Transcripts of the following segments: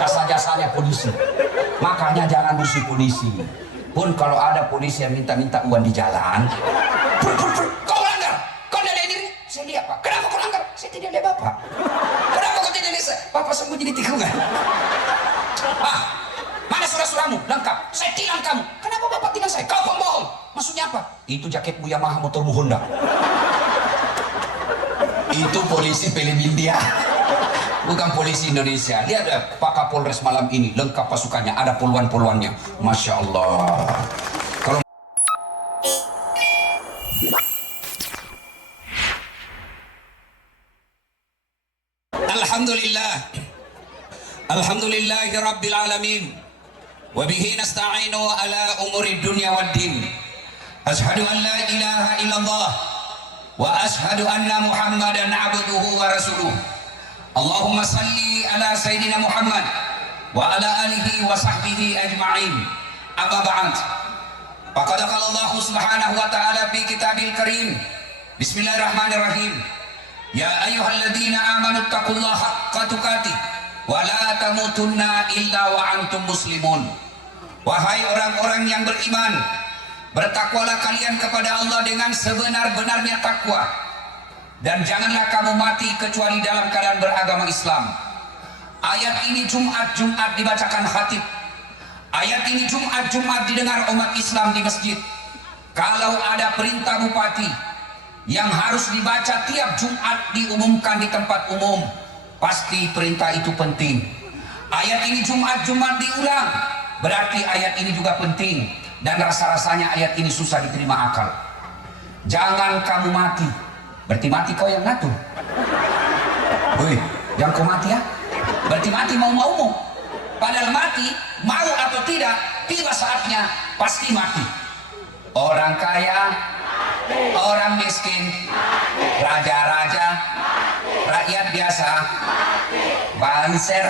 jasa-jasanya polisi. Makanya jangan musuh polisi. Pun kalau ada polisi yang minta-minta uang di jalan, kau langgar, kau tidak lihat diri? Saya lihat Pak. Kenapa kau langgar? Saya tidak lihat Bapak. Kenapa kau tidak lihat saya? Bapak sembunyi di tikungan. Pak, mana surat-suratmu? Lengkap. Saya tilang kamu. Kenapa Bapak tilang saya? Kau pembohong. Maksudnya apa? Itu jaketmu Yamaha, motormu Honda. Itu polisi film India, bukan polisi Indonesia. Lihat Pak Kapolres malam ini, lengkap pasukannya, ada poluan-poluannya. Masya Allah. Kalau Alhamdulillah, Alhamdulillahi Rabbil Alamin, wabihi nasta'inu ala umuri dunya wad din. Ashhadu an la ilaha illallah wa ashhadu anna Muhammadan abduhu wa rasuluh. Allahumma salli ala Sayyidina Muhammad wa ala alihi wa sahbihi ajma'in. Amma ba'd. Faqad qala Allah subhanahu wa ta'ala fi kitabil karim. Bismillahirrahmanirrahim. Ya ayyuhalladzina amanu taqullaha haqqa tuqatih wa la tamutunna illa wa antum muslimun. Wahai orang-orang yang beriman, bertakwalah kalian kepada Allah dengan sebenar-benarnya takwa, dan janganlah kamu mati kecuali dalam keadaan beragama Islam. Ayat ini Jumat dibacakan khatib. Ayat ini Jumat didengar umat Islam di masjid. Kalau ada perintah bupati yang harus dibaca tiap Jumat diumumkan di tempat umum, pasti perintah itu penting. Ayat ini Jumat diulang, berarti ayat ini juga penting. Dan rasa-rasanya ayat ini susah diterima akal. Jangan kamu mati. Berarti mati kau yang ngatur. Woi, jangan kau mati ya. Berarti mati mau-maumu. Padahal mati, mau atau tidak, tiba saatnya pasti mati. Orang kaya, orang miskin, raja-raja, rakyat biasa, banser,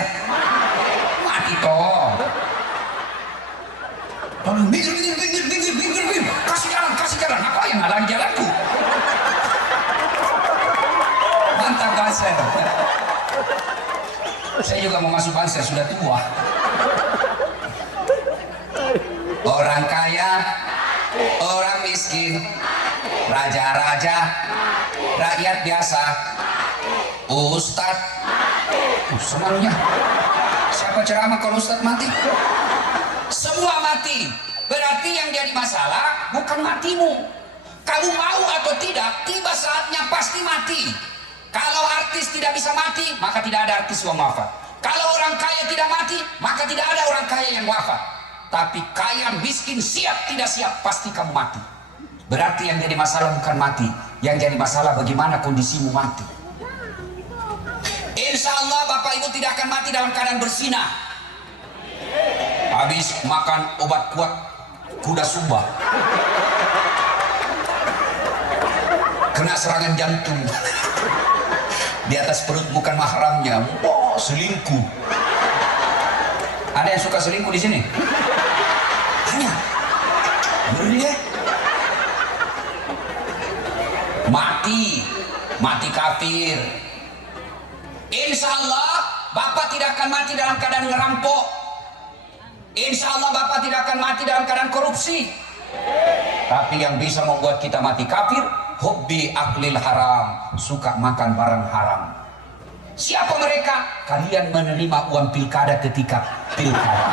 mati toh. Tolong minggir, kasih jalan, apa yang halang jalanku? Mantap banser. Saya juga mau masuk banser, sudah tua. Orang kaya, orang miskin, raja-raja, rakyat biasa, ustadz. Semuanya. Siapa ceramah kalau ustadz mati? Semua mati. Berarti yang jadi masalah bukan matimu. Kamu mau atau tidak, tiba saatnya pasti mati. Kalau artis tidak bisa mati, maka tidak ada artis yang wafat. Kalau orang kaya tidak mati, maka tidak ada orang kaya yang wafat. Tapi kaya miskin siap tidak siap, pasti kamu mati. Berarti yang jadi masalah bukan mati. Yang jadi masalah bagaimana kondisimu mati. Insya Allah Bapak Ibu tidak akan mati dalam keadaan bersinah. Habis makan obat kuat kuda Sumba, kena serangan jantung, di atas perut bukan mahramnya, selingkuh. Ada yang suka selingkuh di sini? Hanya beri mati kafir. Insya Allah Bapak tidak akan mati dalam keadaan ngerampok. Insya Allah Bapak tidak akan mati dalam keadaan korupsi. Tapi yang bisa membuat kita mati kafir, hobi aklil haram, suka makan barang haram. Siapa mereka? Kalian menerima uang pilkada ketika pilkada.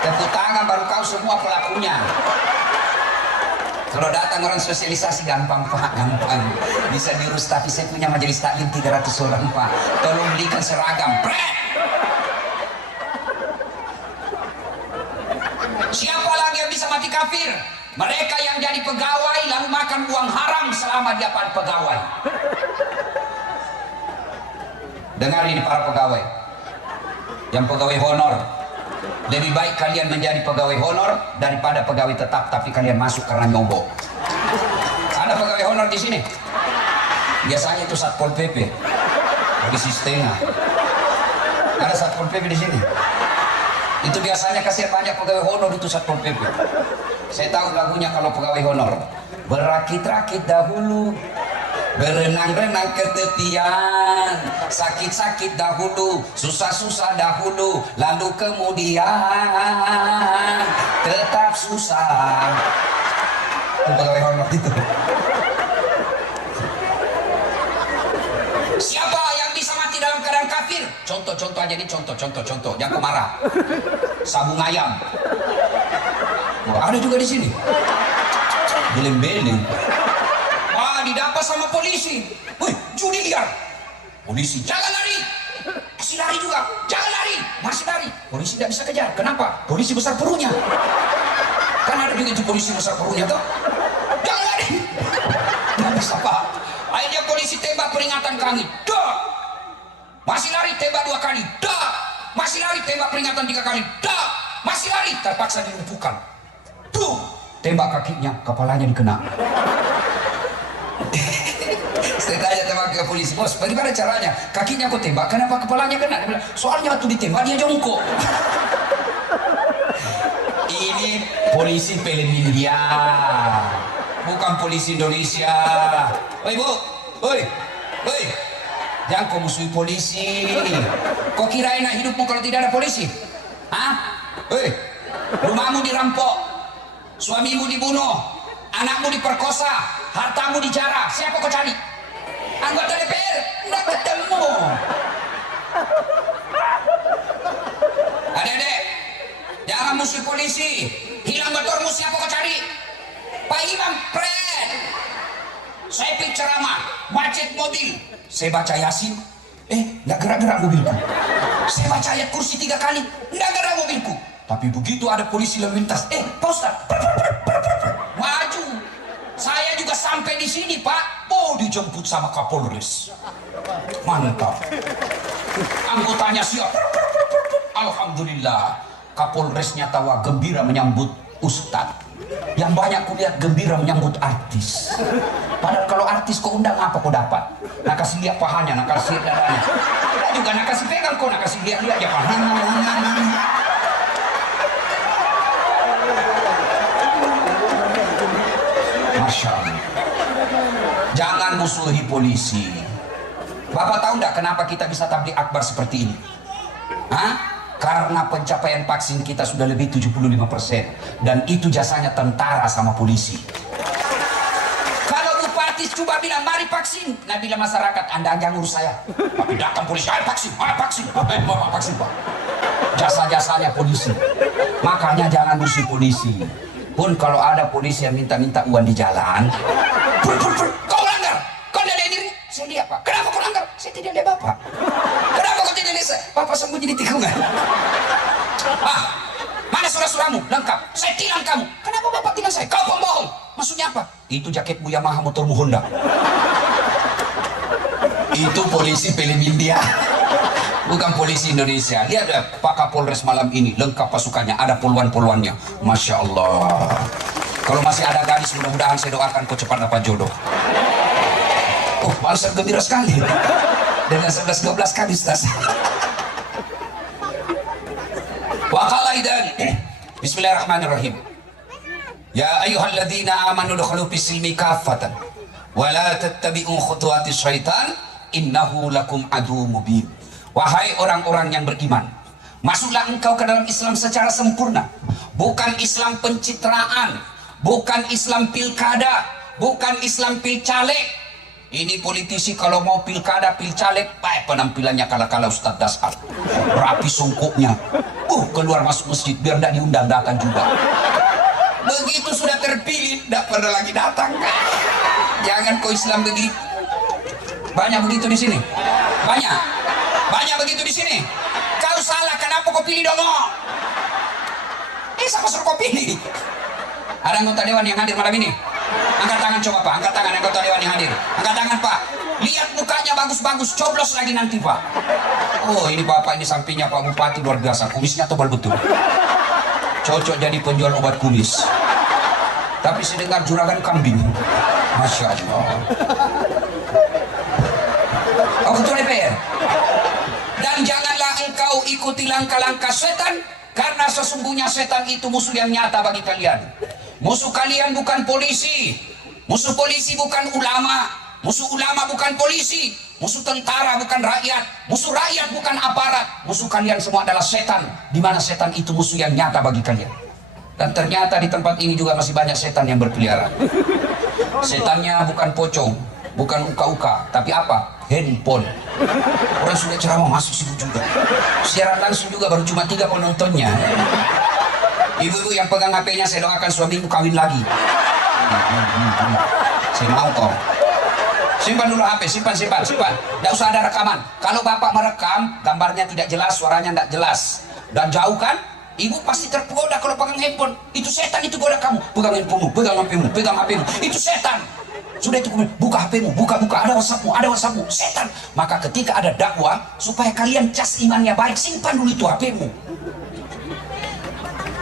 Tepuk tangan baru kau semua pelakunya. Kalau datang orang sosialisasi gampang Pak, gampang. Bisa diurus, tapi saya punya majelis taklim 300 orang Pak. Tolong belikan seragam. Siapa lagi yang bisa mati kafir? Mereka yang jadi pegawai lalu makan uang haram selama dia pada pegawai. Dengar ini para pegawai, yang pegawai honor. Lebih baik kalian menjadi pegawai honor daripada pegawai tetap tapi kalian masuk karena nyogok. Ada pegawai honor di sini. Biasanya itu Satpol PP, polisi setengah. Ada Satpol PP di sini. Itu biasanya kasih banyak pegawai honor itu Satpol PP. Saya tahu lagunya kalau pegawai honor. Berakit-rakit dahulu, Berenang-renang ke tepian, sakit-sakit dahulu, susah-susah dahulu, lalu kemudian tetap susah. Itu pegawai hormat itu. Siapa yang bisa mati dalam keadaan kafir? Contoh-contoh aja nih, contoh. Jangan marah. Sabung ayam. Wah, ada juga di sini. Beleng-beleng. Wah, didapat sama polisi. Wih, judi liar. Polisi, jangan lari. Masih lari juga. Jangan lari. Masih lari. Polisi tidak bisa kejar. Kenapa? Polisi besar perutnya. Kan ada juga itu polisi besar perutnya tuh. Jangan lari. Nggak bisa, Pak. Akhirnya polisi tembak peringatan kami. Dah. Masih lari, tembak 2 kali. Dah. Masih lari, tembak peringatan 3 kali. Dah. Masih lari, terpaksa dilumpuhkan. Tuh. Tembak kakinya, kepalanya dikena. Saya tanya tembak ke polisi, bos, bagaimana caranya? Kakinya kok tembak, kenapa kepalanya kena? Dia bilang, soalnya waktu ditembak dia jongkok. Ini polisi film India, bukan polisi Indonesia. Woi bu, woi, jangan kau musuhi polisi. Kau kira enak hidupmu kalau tidak ada polisi? Hah? Woi, rumahmu dirampok, suamimu dibunuh, anakmu diperkosa, hartamu dijarah. Siapa kau cari? Anggota DPR? Nggak ketemu. Adik-adik, jangan musuh polisi. Hilang motormu, siapa kau cari? Pak Imam, pret. Saya pikir ceramah, macet mobil. Saya baca Yasin, nggak gerak-gerak mobilku. Saya baca ayat kursi 3 kali, nggak gerak mobilku. Tapi begitu ada polisi lalu lintas, Pak Ustaz, maju. Saya juga sampai di sini, Pak. Oh, dijemput sama Kapolres. Mantap. Anggotanya siap. Alhamdulillah. Kapolresnya tawa gembira menyambut Ustadz. Yang banyak kulihat gembira menyambut artis. Padahal kalau artis kau undang apa kau dapat? Nak kasih lihat pahanya, nak kasih lihat dadanya. Tidak juga nak kasih pegang kau, nak kasih lihat-lihat ya pahanya. Masya Allah. Jangan musuhi polisi. Bapak tahu enggak kenapa kita bisa tabligh akbar seperti ini? Hah? Karena pencapaian vaksin kita sudah lebih 75%. Dan itu jasanya tentara sama polisi. Kalau bupati coba bilang mari vaksin, nah bilang masyarakat Anda jangan urus saya. Tapi datang polisi, ayo vaksin, vaksin Pak. Jasa-jasanya polisi. Makanya jangan musuhi polisi. Pun kalau ada polisi yang minta-minta uang di jalan, kau langgar, kau tidak lihat diri? Saya lihat, Pak. Kenapa kau langgar? Saya tidak lihat Bapak. Kenapa kau tidak lihat saya? Bapak sembunyi di tikungan. Mana surat-suratmu? Lengkap. Saya tilang kamu. Kenapa Bapak tilang saya? Kau pembohong. Maksudnya apa? Itu jaketmu Yamaha, motormu Honda. Itu polisi film India. Bukan polisi Indonesia. Lihat Pak Kapolres malam ini, lengkap pasukannya, ada poluan-poluannya. Masya Allah. Kalau masih ada gadis, mudah-mudahan saya doakan kau cepat dapat jodoh. Oh, Pak gembira sekali. Dengan 11-12 kali, Ustaz. Wa qala idan. Bismillahirrahmanirrahim. Ya ayyuhalladzina amanu dukhulu fis-silmi kaffatan wa la tattabi'u khutuwatis syaitan innahu lakum aduwwum mubin. Wahai orang-orang yang beriman, masuklah engkau ke dalam Islam secara sempurna. Bukan Islam pencitraan, bukan Islam pilkada, bukan Islam pilcaleg. Ini politisi kalau mau pilkada, pilcaleg, penampilannya kala-kala Ustadz Dasar. Rapi sungkuknya. Keluar masuk masjid, biar tidak diundang, datang juga. Begitu sudah terpilih, tidak pernah lagi datang. Jangan kau Islam begitu. Banyak begitu di sini. Banyak begitu di sini. Kau salah, kenapa kau pilih Dongo? Sama suruh kau pilih. Ada anggota dewan yang hadir malam ini? Angkat tangan coba Pak, angkat tangan anggota dewan yang hadir. Angkat tangan Pak. Lihat mukanya bagus-bagus, coblos lagi nanti Pak. Oh ini Bapak, ini sampingnya Pak Bupati luar biasa. Kumisnya tebal betul. Cocok jadi penjual obat kumis. Tapi saya dengar juragan kambing. Masya Allah. Oh ketua DPR. Dan janganlah engkau ikuti langkah-langkah setan, karena sesungguhnya setan itu musuh yang nyata bagi kalian. Musuh kalian bukan polisi, musuh polisi bukan ulama, Musuh ulama bukan polisi, musuh tentara bukan rakyat, musuh rakyat bukan aparat, musuh kalian semua adalah setan, di mana setan itu musuh yang nyata bagi kalian. Dan ternyata di tempat ini juga masih banyak setan yang berkeliaran. Setannya bukan pocong, bukan uka-uka, tapi apa? Handphone. Orang sudah ceramah masuk situ juga. Siaran langsung juga baru cuma 3 penontonnya. Ibu-ibu yang pegang HP-nya, saya doakan suamimu kawin lagi. Saya mau kok. Simpan dulu HP, simpan. Tidak usah ada rekaman. Kalau bapak merekam, gambarnya tidak jelas, suaranya tidak jelas, dan jauh kan, ibu pasti tergoda kalau pegang handphone. Itu setan, itu goda kamu. Pegang handphonemu, pegang HPmu. Itu setan. Sudah itu buka HPmu, buka, ada WhatsAppmu, setan. Maka ketika ada dakwah, supaya kalian cas imannya baik, simpan dulu itu HPmu.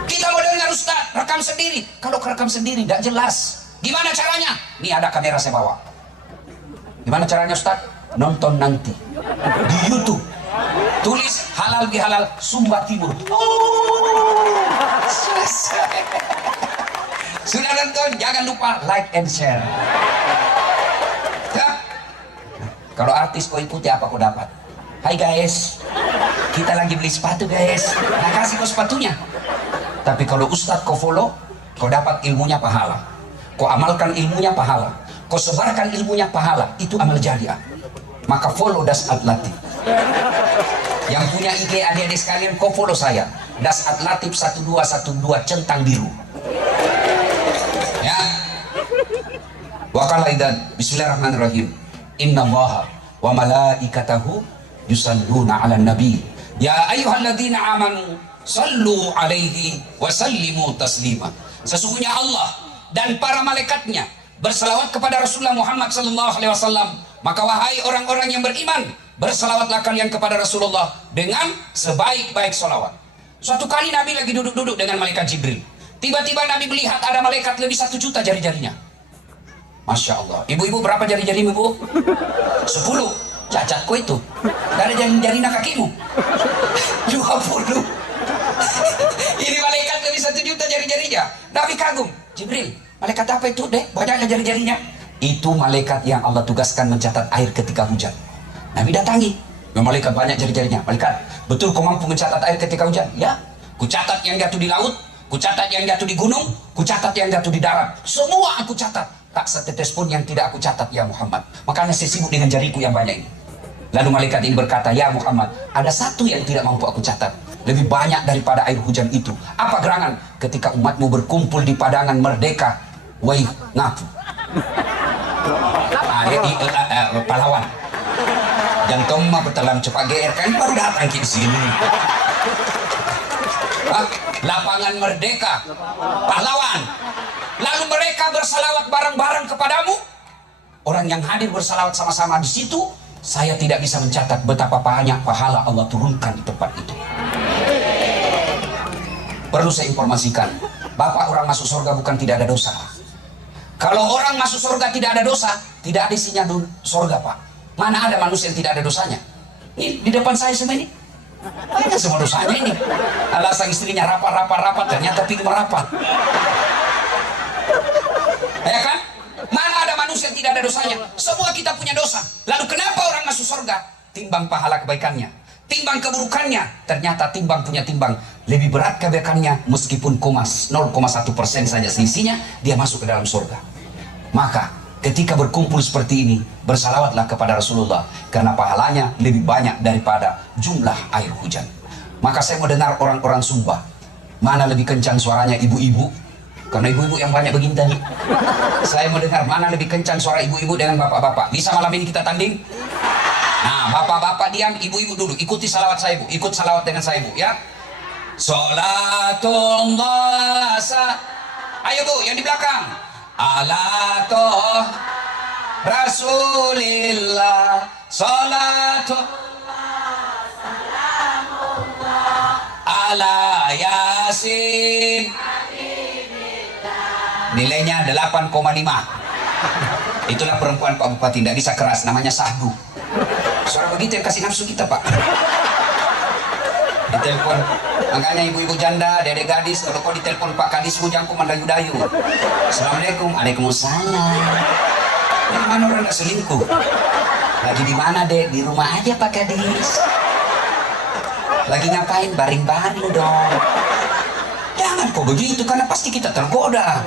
Kita mau dengar Ustaz, rekam sendiri. Kalau rekam sendiri tidak jelas. Gimana caranya? Nih ada kamera saya bawa. Gimana caranya Ustaz? Nonton nanti di YouTube. Tulis halal bihalal Sumba Timur. Sudah nonton? Jangan lupa like and share. Ya? Kalau artis kau ikuti apa kau dapat? Hai guys, kita lagi beli sepatu guys. Nah, kasih kau sepatunya. Tapi kalau Ustadz kau follow, kau dapat ilmunya pahala. Kau amalkan ilmunya pahala. Kau sebarkan ilmunya pahala. Itu amal jariah. Maka follow Dasat Latif. Yang punya IG adik-adik sekalian, kau follow saya. Dasat Latif 1212 centang biru. Ya. Wakalaidan. Bismillahirrahmanirrahim. Inna allaha wa malaikatahu yusalluna ala nabi. Ya ayyuhalladzina amanu sallu alaihi wa sallimu taslima. Sesungguhnya Allah dan para malaikatnya berselawat kepada Rasulullah Muhammad SAW. Maka wahai orang-orang yang beriman, berselawatlah kalian kepada Rasulullah dengan sebaik-baik selawat. Suatu kali Nabi lagi duduk-duduk dengan malaikat Jibril. Tiba-tiba Nabi melihat ada malaikat lebih 1 juta jari-jarinya. Masya Allah. Ibu-ibu berapa jari-jari ibu? 10. Cacatku itu. Dari jari-jari kakimu 20. Ini malaikat lebih 1 juta jari-jarinya. Nabi kagum. Jibril, malaikat apa itu deh? Banyaknya jari-jarinya. Itu malaikat yang Allah tugaskan mencatat air ketika hujan. Nabi datangi. Malaikat banyak jari-jarinya. Malaikat, betul kau mampu mencatat air ketika hujan? Ya. Ku catat yang jatuh di laut, ku catat yang jatuh di gunung, ku catat yang jatuh di darat. Semua aku catat. Tak setetes pun yang tidak aku catat ya Muhammad. Makanya saya sibuk dengan jariku yang banyak ini. Lalu malaikat ini berkata, ya Muhammad, ada satu yang tidak mampu aku catat. Lebih banyak daripada air hujan itu. Apa gerangan? Ketika umatmu berkumpul di padangan merdeka. Wai ngapu. Pahlawan. Jantung mah bertelam cepat GR kan baru datang ke sini. Lapangan merdeka. Pahlawan. Lalu mereka bersalawat bareng-bareng kepadamu. Orang yang hadir bersalawat sama-sama di situ. Saya tidak bisa mencatat betapa banyak pahala Allah turunkan di tempat itu. Perlu saya informasikan, Bapak orang masuk surga bukan tidak ada dosa. Kalau orang masuk surga tidak ada dosa, tidak ada isinya surga Pak. Mana ada manusia yang tidak ada dosanya? Ini di depan saya semua ini. Ada semua dosanya ini. Alasan istrinya rapat, ternyata pingin merapat. Ya kan? Mana ada manusia yang tidak ada dosanya? Semua kita punya dosa. Lalu kenapa orang masuk surga? Timbang pahala kebaikannya, timbang keburukannya. Ternyata timbang punya timbang. Lebih berat kebaikannya meskipun 0,1% saja selisihnya, dia masuk ke dalam surga. Maka ketika berkumpul seperti ini, bersalawatlah kepada Rasulullah. Karena pahalanya lebih banyak daripada jumlah air hujan. Maka saya mau dengar orang-orang Sumba. Mana lebih kencang suaranya ibu-ibu? Karena ibu-ibu yang banyak begini tadi. Saya mau dengar mana lebih kencang suara ibu-ibu dengan bapak-bapak. Bisa malam ini kita tanding? Nah, bapak-bapak diam, ibu-ibu dulu. Ikuti salawat saya, Bu. Ikut salawat dengan saya, Bu, ya. Sholatullah. Ayo, Bu, yang di belakang. Ala toh Rasulillah. Sholatullah. Salamullah. Ala Yasin. Nilainya 8,5. Itulah perempuan Pak Bupati, tidak bisa keras, namanya sahdu. Suara begitu yang kasih nafsu kita Pak. Ditelepon, makanya ibu-ibu janda, dedek gadis, kalau kau ditelepon Pak Kadis, jangku mandayu-dayu. Assalamualaikum, waalaikumsalam. Dari mana orang nggak selingkuh? Lagi di mana, Dek? Di rumah aja Pak Kadis. Lagi ngapain? Baring-baring dong. Jangan kok begitu, karena pasti kita tergoda.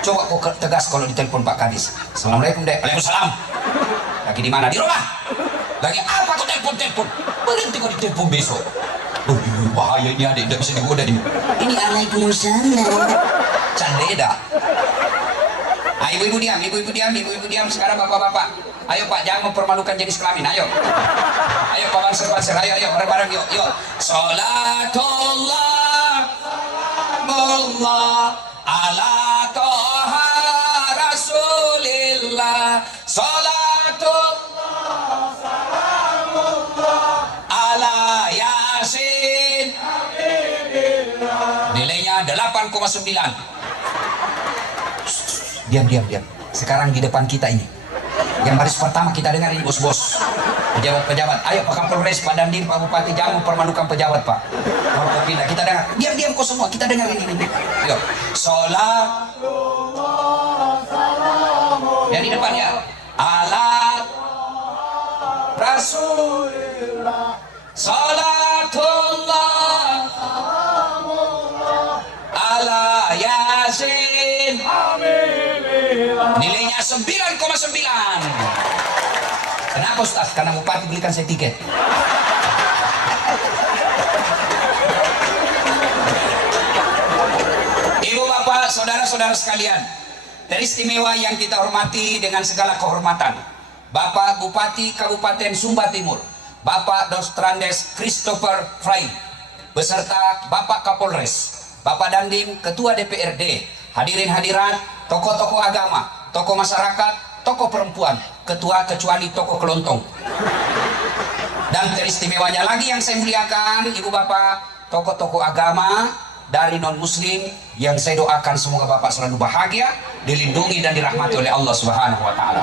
Coba kok tegas kalau ditelepon Pak Kadis. Assalamualaikum, Dek. Waalaikumsalam. Lagi di mana? Di rumah. Lagi apa kok telepon? Berhenti kok ditelepon besok. Oh, bahaya ini adik, tidak bisa digoda ini. Ini Waalaikumsalam. Candeda. Ibu-ibu diam, sekarang bapak-bapak. Ayo Pak, jangan mempermalukan jenis kelamin, ayo. Ayo Pak Banser, ayo, bareng-bareng yuk. Salatullah, Allah, ala toha rasulillah. Salatullah, salamullah, ala yasin. Nilainya 8,9. Diam. Sekarang di depan kita ini, yang baris pertama kita dengar ini bos-bos, pejabat. Ayo Pak Kapolres, Pak Dandim, Pak Bupati, jangan mempermalukan pejabat Pak. Kalau pindah, kita dengar. Diam kok semua, kita dengar ini. Ayo. Sholat. Yang di depan ya. Ala Rasulullah. Salatullah. Ala Yasin. Nilainya 9,9. Kenapa Ustaz? Karena Bupati belikan saya tiket. Ibu bapak, saudara-saudara sekalian, teristimewa yang kita hormati dengan segala kehormatan, Bapak Bupati Kabupaten Sumba Timur, Bapak Dostrandes Christopher Fry, beserta Bapak Kapolres, Bapak Dandim, Ketua DPRD, hadirin hadirat, tokoh-tokoh agama, tokoh masyarakat, tokoh perempuan, ketua kecuali tokoh kelontong. Dan teristimewanya lagi yang saya muliakan, ibu bapak, tokoh-tokoh agama dari non-muslim yang saya doakan semoga bapak selalu bahagia, dilindungi dan dirahmati oleh Allah Subhanahu wa Ta'ala.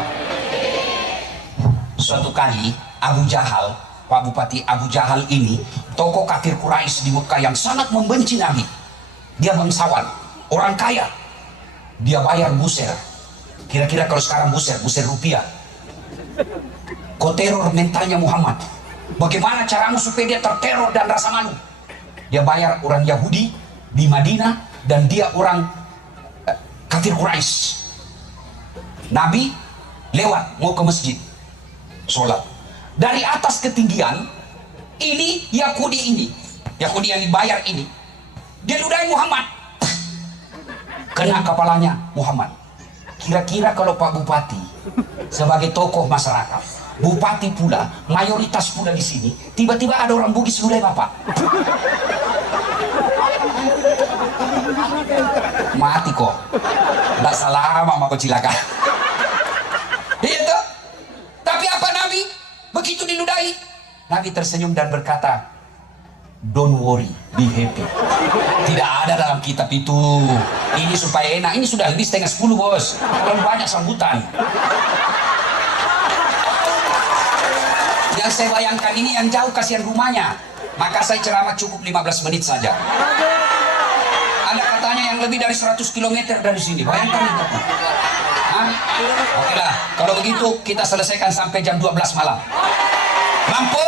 Suatu kali Abu Jahal, Pak Bupati Abu Jahal ini, tokoh kafir Quraisy di Mekah yang sangat membenci Nabi. Dia bangsawan, orang kaya. Dia bayar buser. Kira-kira kalau sekarang buser rupiah. Kau teror mentalnya Muhammad. Bagaimana caramu supaya dia terteror dan rasa malu? Dia bayar orang Yahudi di Madinah dan dia orang kafir Quraisy. Nabi lewat mau ke masjid sholat. Dari atas ketinggian ini Yahudi yang dibayar ini, dia ludahi Muhammad. Kena kepalanya Muhammad. Kira-kira kalau Pak Bupati sebagai tokoh masyarakat, Bupati pula, mayoritas pula di sini, tiba-tiba ada orang Bugis ludahi Bapak. Mati kok. Nggak salah mama kok cilaka. Iya toh? Tapi apa Nabi? Begitu diludahi, Nabi tersenyum dan berkata, "Don't worry, be happy." Tidak ada dalam kitab itu. Ini supaya enak. Ini sudah lebih setengah 10 bos. Terlalu banyak sambutan. Yang saya bayangkan ini yang jauh kasihan rumahnya. Maka saya ceramah cukup 15 menit saja. Ada katanya yang lebih dari 100 km dari sini. Bayangkan itu. Oke lah. Kalau begitu kita selesaikan sampai jam 12 malam. Mampu?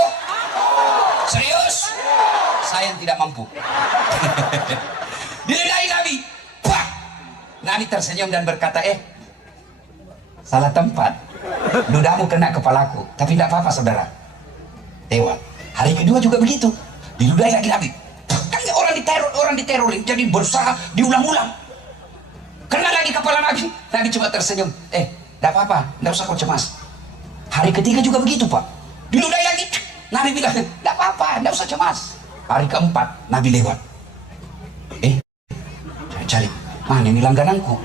Serius? Saya yang tidak mampu. Diludahi Nabi. Wah! Nabi tersenyum dan berkata, salah tempat. Ludahmu kena kepalaku. Tapi tidak apa-apa saudara. Lewat. Hari kedua juga begitu. Diludahi lagi Nabi. Kan orang diterorin. Jadi berusaha diulang-ulang. Kena lagi kepala Nabi. Nabi cuma tersenyum. Tidak apa-apa. Tidak usah kau cemas. Hari ketiga juga begitu Pak. Diludahi lagi. Nabi bilang, tidak apa-apa. Tidak usah cemas. Hari keempat, Nabi lewat. Saya cari, mana ini langgananku?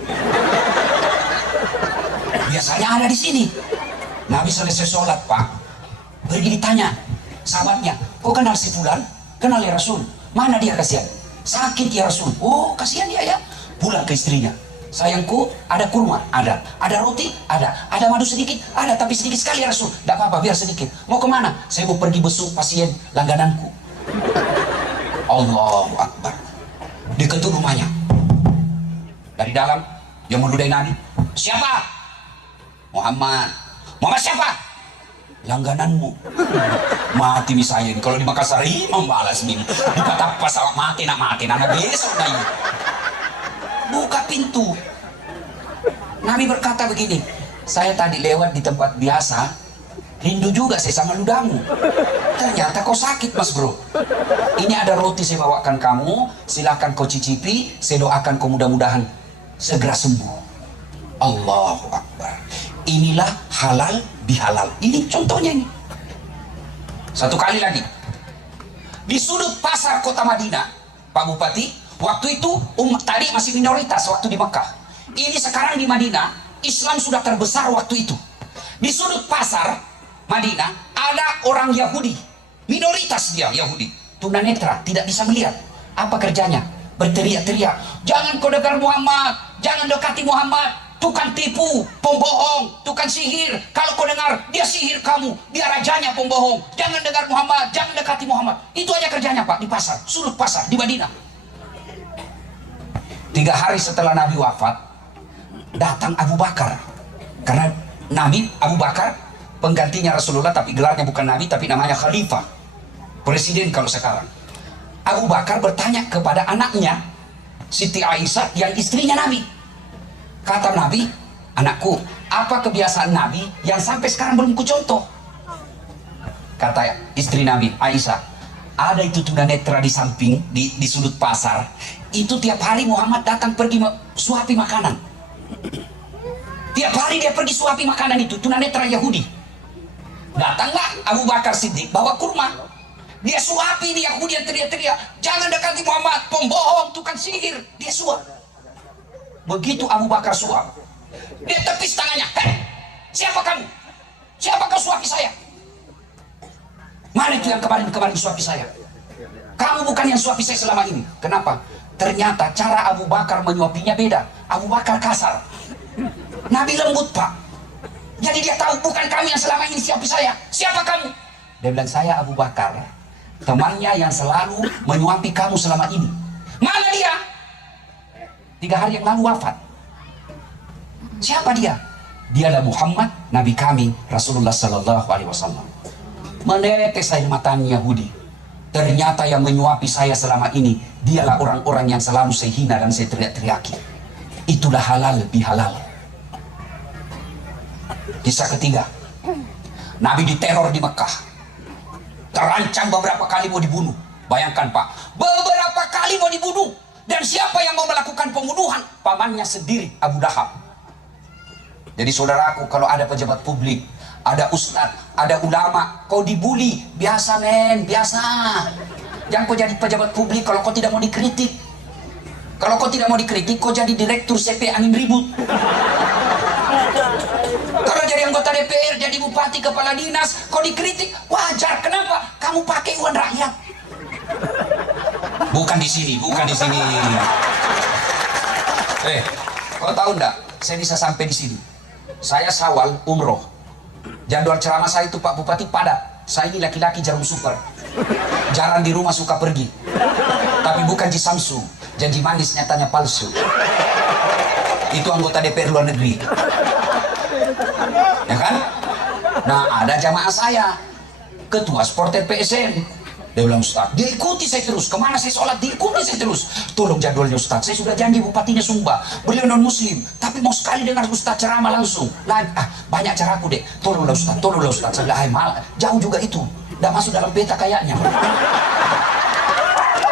Biasanya ada di sini. Nabi selesai sholat, Pak. Pergi ditanya, sahabatnya, kok kenal si fulan? Kenal ya Rasul. Mana dia kasihan? Sakit ya Rasul. Oh, kasihan dia ya. Pulang ke istrinya. Sayangku, ada kurma? Ada. Ada roti? Ada. Ada madu sedikit? Ada, tapi sedikit sekali ya Rasul. Tidak apa-apa, biar sedikit. Mau kemana? Saya mau pergi besuk pasien langgananku. Allahu Akbar. Diketuk rumahnya. Dari dalam yang meludahi Nabi. Siapa? Muhammad. Muhammad siapa? Langgananmu. Mati misalnya kalau di Makassar membalas min. Dikata pas mati nak besok dah. Buka pintu. Nabi berkata begini, saya tadi lewat di tempat biasa, rindu juga saya sama ludamu. Ternyata kau sakit mas bro. Ini ada roti saya bawakan kamu, silakan kau cicipi. Saya doakan kau mudah-mudahan segera sembuh. Allahu Akbar. Inilah halal bihalal. Ini contohnya ini. Satu kali lagi. Di sudut pasar kota Madinah, Pak Bupati, waktu itu tadi masih minoritas waktu di Mekah. Ini sekarang di Madinah, Islam sudah terbesar waktu itu. Di sudut pasar Madinah ada orang Yahudi. Minoritas dia Yahudi. Tunanetra, tidak bisa melihat. Apa kerjanya? Berteriak-teriak. Jangan kau dengar Muhammad. Jangan dekati Muhammad. Tukang tipu, pembohong, tukang sihir. Kalau kau dengar, dia sihir kamu. Dia rajanya pembohong. Jangan dengar Muhammad, jangan dekati Muhammad. Itu aja kerjanya Pak, di pasar, sudut pasar, di Madinah. 3 hari setelah Nabi wafat, datang Abu Bakar. Karena Nabi, Abu Bakar, penggantinya Rasulullah, tapi gelarnya bukan Nabi, tapi namanya Khalifah. Presiden kalau sekarang. Abu Bakar bertanya kepada anaknya, Siti Aisyah, yang istrinya Nabi. Kata Nabi, anakku, apa kebiasaan Nabi yang sampai sekarang belum kucontoh? Kata istri Nabi, Aisyah, ada itu tunanetra di samping, di sudut pasar. Itu tiap hari Muhammad datang pergi suapi makanan. Tiap hari dia pergi suapi makanan itu, tunanetra Yahudi. Datanglah Abu Bakar Siddiq bawa kurma. Dia suapi dia Yahudi yang teriak-teriak, jangan dekati Muhammad, pembohong, tukang sihir. Dia suap. Begitu Abu Bakar suap, dia tepis tangannya. Hei, siapa kamu? Siapa kau suapi saya? Mana itu yang kemarin suapi saya? Kamu bukan yang suapi saya selama ini. Kenapa? Ternyata cara Abu Bakar menyuapinya beda. Abu Bakar kasar, Nabi lembut Pak. Jadi dia tahu bukan kamu yang selama ini suapi saya. Siapa kamu? Dia bilang, saya Abu Bakar, temannya yang selalu menyuapi kamu selama ini. Mana dia? 3 hari yang lalu wafat. Siapa dia? Dialah Muhammad, Nabi kami, Rasulullah Sallallahu Alaihi Wasallam. Menetes air matanya Yahudi. Ternyata yang menyuapi saya selama ini, dialah orang-orang yang selalu saya hina dan saya teriak-teriaki. Itulah halal bihalal. Kisah ketiga, Nabi diteror di Mekah. Terancam beberapa kali mau dibunuh. Bayangkan Pak, beberapa kali mau dibunuh. Dan siapa yang mau melakukan pembunuhan? Pamannya sendiri, Abu Lahab. Jadi saudaraku, kalau ada pejabat publik, ada ustadz, ada ulama, kau dibully, biasa men, biasa. Jangan kau jadi pejabat publik kalau kau tidak mau dikritik. Kalau kau tidak mau dikritik, kau jadi direktur CP angin ribut. Kalau jadi anggota DPR, jadi bupati, kepala dinas, kau dikritik, wajar. Kenapa? Kamu pakai uang rakyat. Bukan di sini, bukan di sini. Kau tahu enggak? Saya bisa sampai di sini. Saya Syawal umroh. Jadwal ceramah saya itu Pak Bupati padat. Saya ini laki-laki jarum super. Jarang di rumah, suka pergi. Tapi bukan di Samsu. Janji manis nyatanya palsu. Itu anggota DPR luar negeri. Ya kan? Nah, ada jamaah saya, ketua supporter PSN. Dia bilang, Ustaz, dia ikuti saya terus. Kemana saya sholat, diikuti saya terus. Tolong jadwalnya Ustaz, saya sudah janji bupatinya Sumba. Beliau non muslim, tapi mau sekali dengar Ustaz ceramah langsung. Live, banyak caraku deh. Tolonglah Ustaz, tolonglah Ustaz. Saya bilang, malah jauh juga itu. Udah masuk dalam peta kayaknya.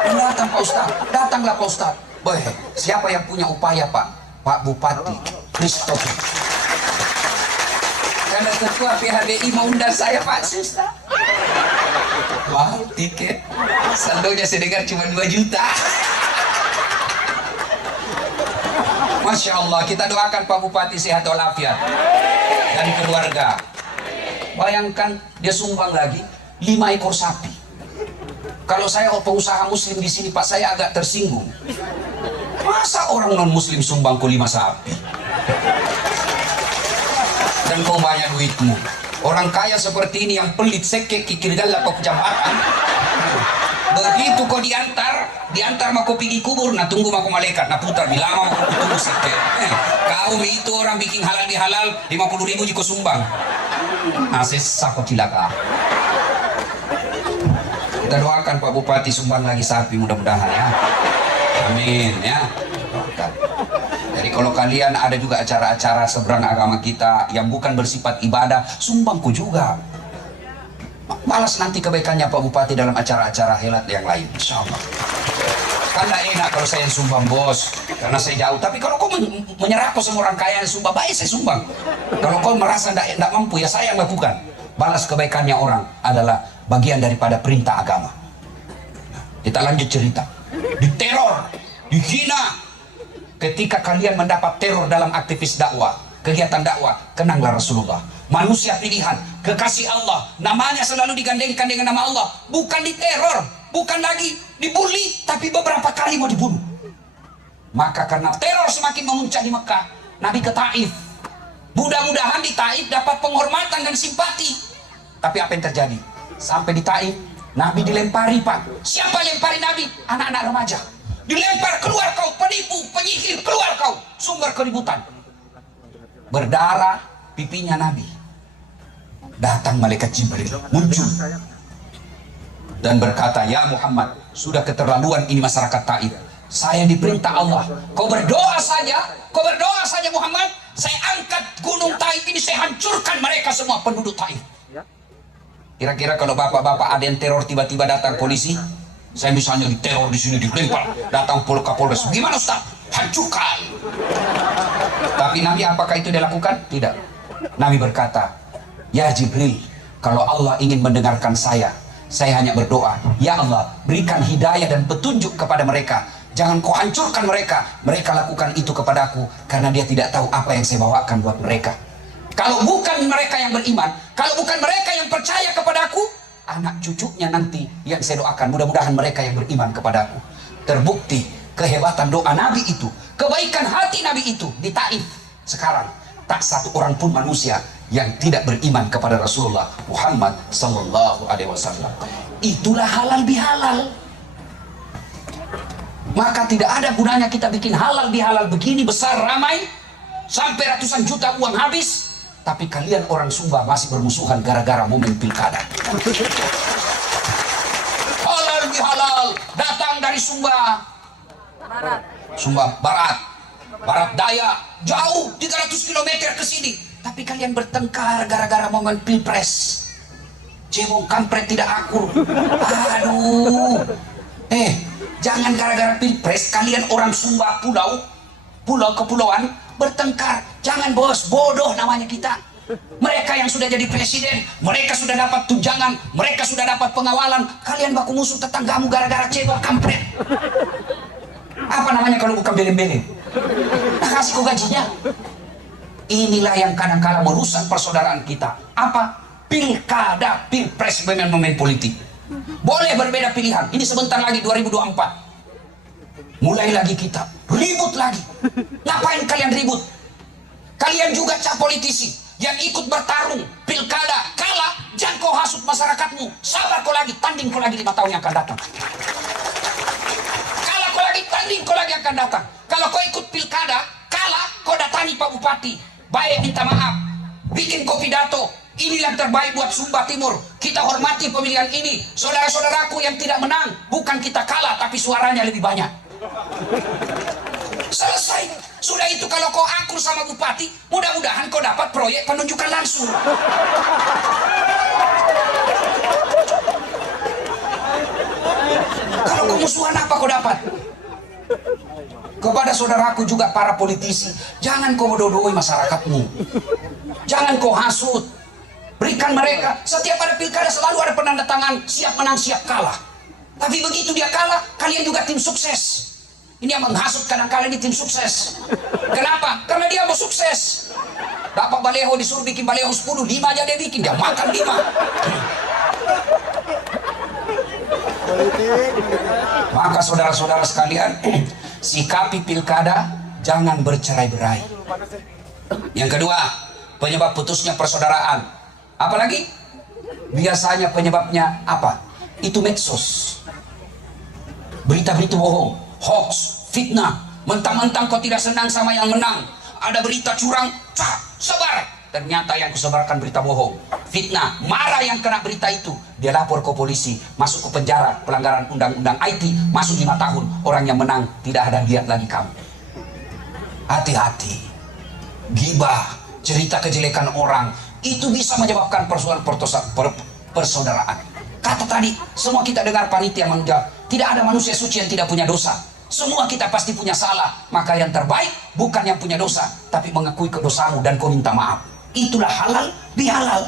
Datang Pak Ustaz, datanglah Pak Ustaz. Boy, siapa yang punya upaya Pak? Pak Bupati Christopher. Karena ketua PHBI mau undang saya Pak Ustaz. Wow, tiket saldonya saya dengar cuma 2 juta. Masya Allah, kita doakan Pak Bupati sehat walafiat dan keluarga. Bayangkan dia sumbang lagi 5 ekor sapi. Kalau saya pengusaha muslim di sini Pak, saya agak tersinggung. Masa orang non muslim sumbang ke 5 sapi? Dan kau banyak duitmu. Orang kaya seperti ini yang pelit, sekek, kikir galak, kau jabatan. Begitu Begitu kau diantar mau kau pergi kubur, nah tunggu mau malaikat, nah putar bilang mau kau tunggu sikit. Kau itu orang bikin halal bihalal 50.000 jika sumbang. Nah sesah kau cilaka. Kita doakan Pak Bupati sumbang lagi sapi mudah-mudahan ya. Amin ya. Doakan. Jadi kalau kalian ada juga acara-acara seberang agama kita yang bukan bersifat ibadah, sumbangku juga. Malas nanti kebaikannya Pak Bupati dalam acara-acara helat yang lain, insya Allah. Karena enak kalau saya yang sumbang bos, karena saya jauh. Tapi kalau kau menyerah kau sama orang kaya yang sumbang, baik saya sumbang. Kalau kau merasa tidak mampu, ya saya yang lakukan. Balas kebaikannya orang adalah bagian daripada perintah agama. Kita lanjut cerita. Diteror, dihina. Ketika kalian mendapat teror dalam aktivis dakwah, kegiatan dakwah, kenanglah Rasulullah. Manusia pilihan, kekasih Allah, namanya selalu digandengkan dengan nama Allah. Bukan diteror, bukan lagi dibully, tapi beberapa kali mau dibunuh. Maka karena teror semakin memuncak di Mekah, Nabi ke Taif. Mudah-mudahan di Taif dapat penghormatan dan simpati. Tapi apa yang terjadi? Sampai di Taif, Nabi dilempari Pak. Siapa lempari Nabi? Anak-anak remaja. Dilempar, keluar kau, penipu, penyihir, keluar kau. Sumber keributan. Berdarah pipinya Nabi. Datang malaikat Jibril, muncul. Dan berkata, ya Muhammad, sudah keterlaluan ini masyarakat Taif. Saya diperintah Allah. Kau berdoa saja Muhammad. Saya angkat gunung Taif ini, saya hancurkan mereka semua penduduk Taif. Kira-kira kalau bapak-bapak ada yang teror tiba-tiba datang polisi, saya misalnya diteror di sini dilempar, datang Kapolres, gimana Ustaz? Hancurkan. Tapi Nabi apakah itu dilakukan? Tidak. Nabi berkata, ya Jibril, kalau Allah ingin mendengarkan saya hanya berdoa, ya Allah, berikan hidayah dan petunjuk kepada mereka. Jangan kau hancurkan mereka. Mereka lakukan itu kepadaku karena dia tidak tahu apa yang saya bawakan buat mereka. Kalau bukan mereka yang beriman, kalau bukan mereka yang percaya kepadaku, anak cucunya nanti yang saya doakan, mudah-mudahan mereka yang beriman kepadaku. Terbukti kehebatan doa Nabi itu, kebaikan hati Nabi itu di Taif. Sekarang tak satu orang pun manusia yang tidak beriman kepada Rasulullah Muhammad sallallahu alaihi wasallam. Itulah halal bihalal. Maka tidak ada gunanya kita bikin halal bihalal begini besar ramai sampai ratusan juta uang habis, tapi kalian orang Sumba masih bermusuhan gara-gara momen pilkada. Halal bihalal datang dari Sumba Barat, Barat Daya, jauh 300 km ke sini, tapi kalian bertengkar gara-gara momen pilpres. Cebong kampret tidak akur. Aduh. Jangan gara-gara pilpres kalian orang Sumba pulau kepulauan bertengkar. Jangan bos, bodoh namanya kita. Mereka yang sudah jadi presiden, mereka sudah dapat tunjangan, mereka sudah dapat pengawalan. Kalian baku musuh tetanggamu gara-gara cebong kampret. Apa namanya kalau bukan belen-belen? Nah, kasih kau gajinya. Inilah yang kadang-kadang merusak persaudaraan kita. Apa? Pilkada, pilpres, momen politik. Boleh berbeda pilihan. Ini sebentar lagi 2024. Mulai lagi kita ribut lagi. Ngapain kalian ribut? Kalian juga politisi yang ikut bertarung pilkada kalah, jangan kau hasut masyarakatmu. Sabar kau lagi, tanding kau lagi 5 tahun yang akan datang. Kalah kau lagi, tanding kau lagi akan datang. Kalau kau ikut pilkada kalah, kau datangi Pak Bupati, baik minta maaf, bikin kau pidato. Ini yang terbaik buat Sumba Timur. Kita hormati pemilihan ini. Saudara-saudaraku yang tidak menang, bukan kita kalah, tapi suaranya lebih banyak. Selesai. Sudah itu kalau kau akur sama bupati, mudah-mudahan kau dapat proyek penunjukan langsung. Kalau kau musuhan apa kau dapat? Kepada saudaraku juga para politisi, jangan kau bodoh-bodohi masyarakatmu. Jangan kau hasut. Berikan mereka, setiap ada pilkada selalu ada penanda tangan, siap menang, siap kalah. Tapi begitu dia kalah, kalian juga tim sukses. Ini yang menghasut kadang-kadang ini tim sukses. Kenapa? Karena dia mau sukses. Dapat baleho disuruh bikin baleho 10, 5 aja dia bikin, dia makan 5. Maka saudara-saudara sekalian, sikapi pilkada, jangan bercerai-berai. Yang kedua, penyebab putusnya persaudaraan. Apalagi biasanya penyebabnya apa? Itu medsos. berita-berita bohong, hoax, fitnah. Mentang-mentang kau tidak senang sama yang menang, ada berita curang, sebar. Ternyata yang kusebarkan berita bohong, fitnah. Marah yang kena berita itu, dia lapor ke polisi, masuk ke penjara, pelanggaran undang-undang IT, masuk 5 tahun. Orang yang menang tidak ada lihat lagi kamu. Hati-hati. Gibah, cerita kejelekan orang, itu bisa menyebabkan persaudaraan. Kata tadi, semua kita dengar panitia menjawab, tidak ada manusia suci yang tidak punya dosa. Semua kita pasti punya salah. Maka yang terbaik bukan yang punya dosa, tapi mengakui kedosamu dan kau minta maaf. Itulah halal bihalal.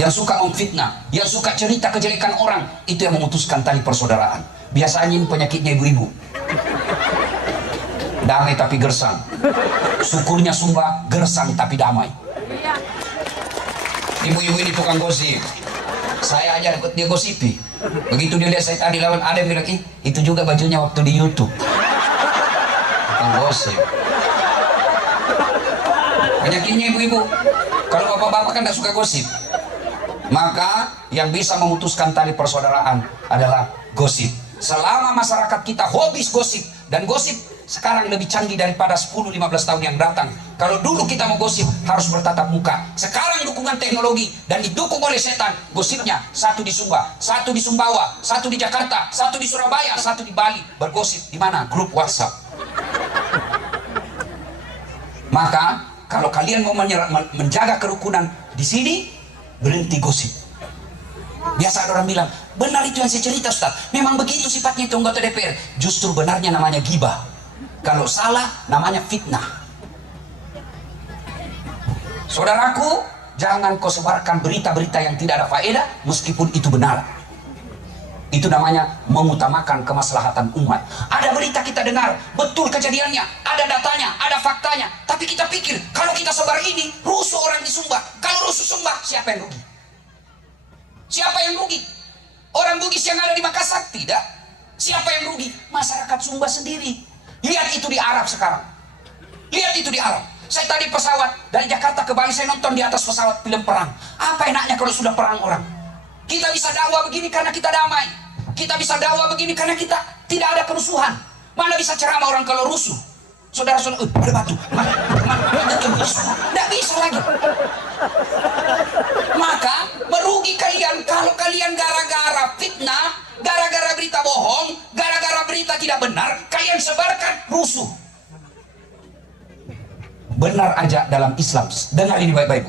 Yang suka memfitnah, yang suka cerita kejelekan orang, itu yang memutuskan tali persaudaraan. Biasanya ini penyakitnya ibu-ibu. Damai tapi gersang. Syukurnya Sumba, gersang tapi damai. Ibu-ibu ini tukang gosip. Saya aja dia gosipi. Begitu dia lihat saya tadi lawan, ada yang bilang, itu juga bajunya waktu di YouTube. Tukang gosip. Penyakitnya ibu-ibu. Kalau bapak-bapak kan tidak suka gosip. Maka yang bisa memutuskan tali persaudaraan adalah gosip. Selama masyarakat kita hobi gosip, dan gosip sekarang lebih canggih daripada 10-15 tahun yang datang. Kalau dulu kita mau gosip harus bertatap muka, sekarang dukungan teknologi dan didukung oleh setan. Gosipnya satu di Sumba, satu di Sumbawa, satu di Jakarta, satu di Surabaya, satu di Bali. Bergosip di mana? Grup WhatsApp. Maka kalau kalian mau menjaga kerukunan di sini, berhenti gosip. Biasa ada orang bilang, benar itu yang saya cerita Ustaz, memang begitu sifatnya itu anggota DPR. Justru benarnya namanya gibah. Kalau salah namanya fitnah. Saudaraku, jangan kau sebarkan berita-berita yang tidak ada faedah meskipun itu benar. Itu namanya mengutamakan kemaslahatan umat. Ada berita kita dengar, betul kejadiannya, ada datanya, ada faktanya, tapi kita pikir kalau kita sebar ini rusuh orang di Sumba. Kalau rusuh Sumba, siapa yang rugi? Siapa yang rugi? Orang Bugis yang ada di Makassar? Tidak. Siapa yang rugi? Masyarakat Sumba sendiri. Lihat itu di Arab sekarang. Lihat itu di Arab. Saya tadi pesawat dari Jakarta ke Bali, saya nonton di atas pesawat film perang. Apa enaknya kalau sudah perang orang? Kita bisa dakwah begini karena kita damai. Kita bisa dakwah begini karena kita tidak ada kerusuhan. Mana bisa ceramah orang kalau rusuh? Saudara-saudara, ada batu. Tidak bisa lagi. Maka merugi kalian kalau kalian gara-gara fitnah, gara-gara berita bohong, gara-gara berita tidak benar, kalian sebarkan rusuh. Benar aja dalam Islam, dengar ini baik-baik.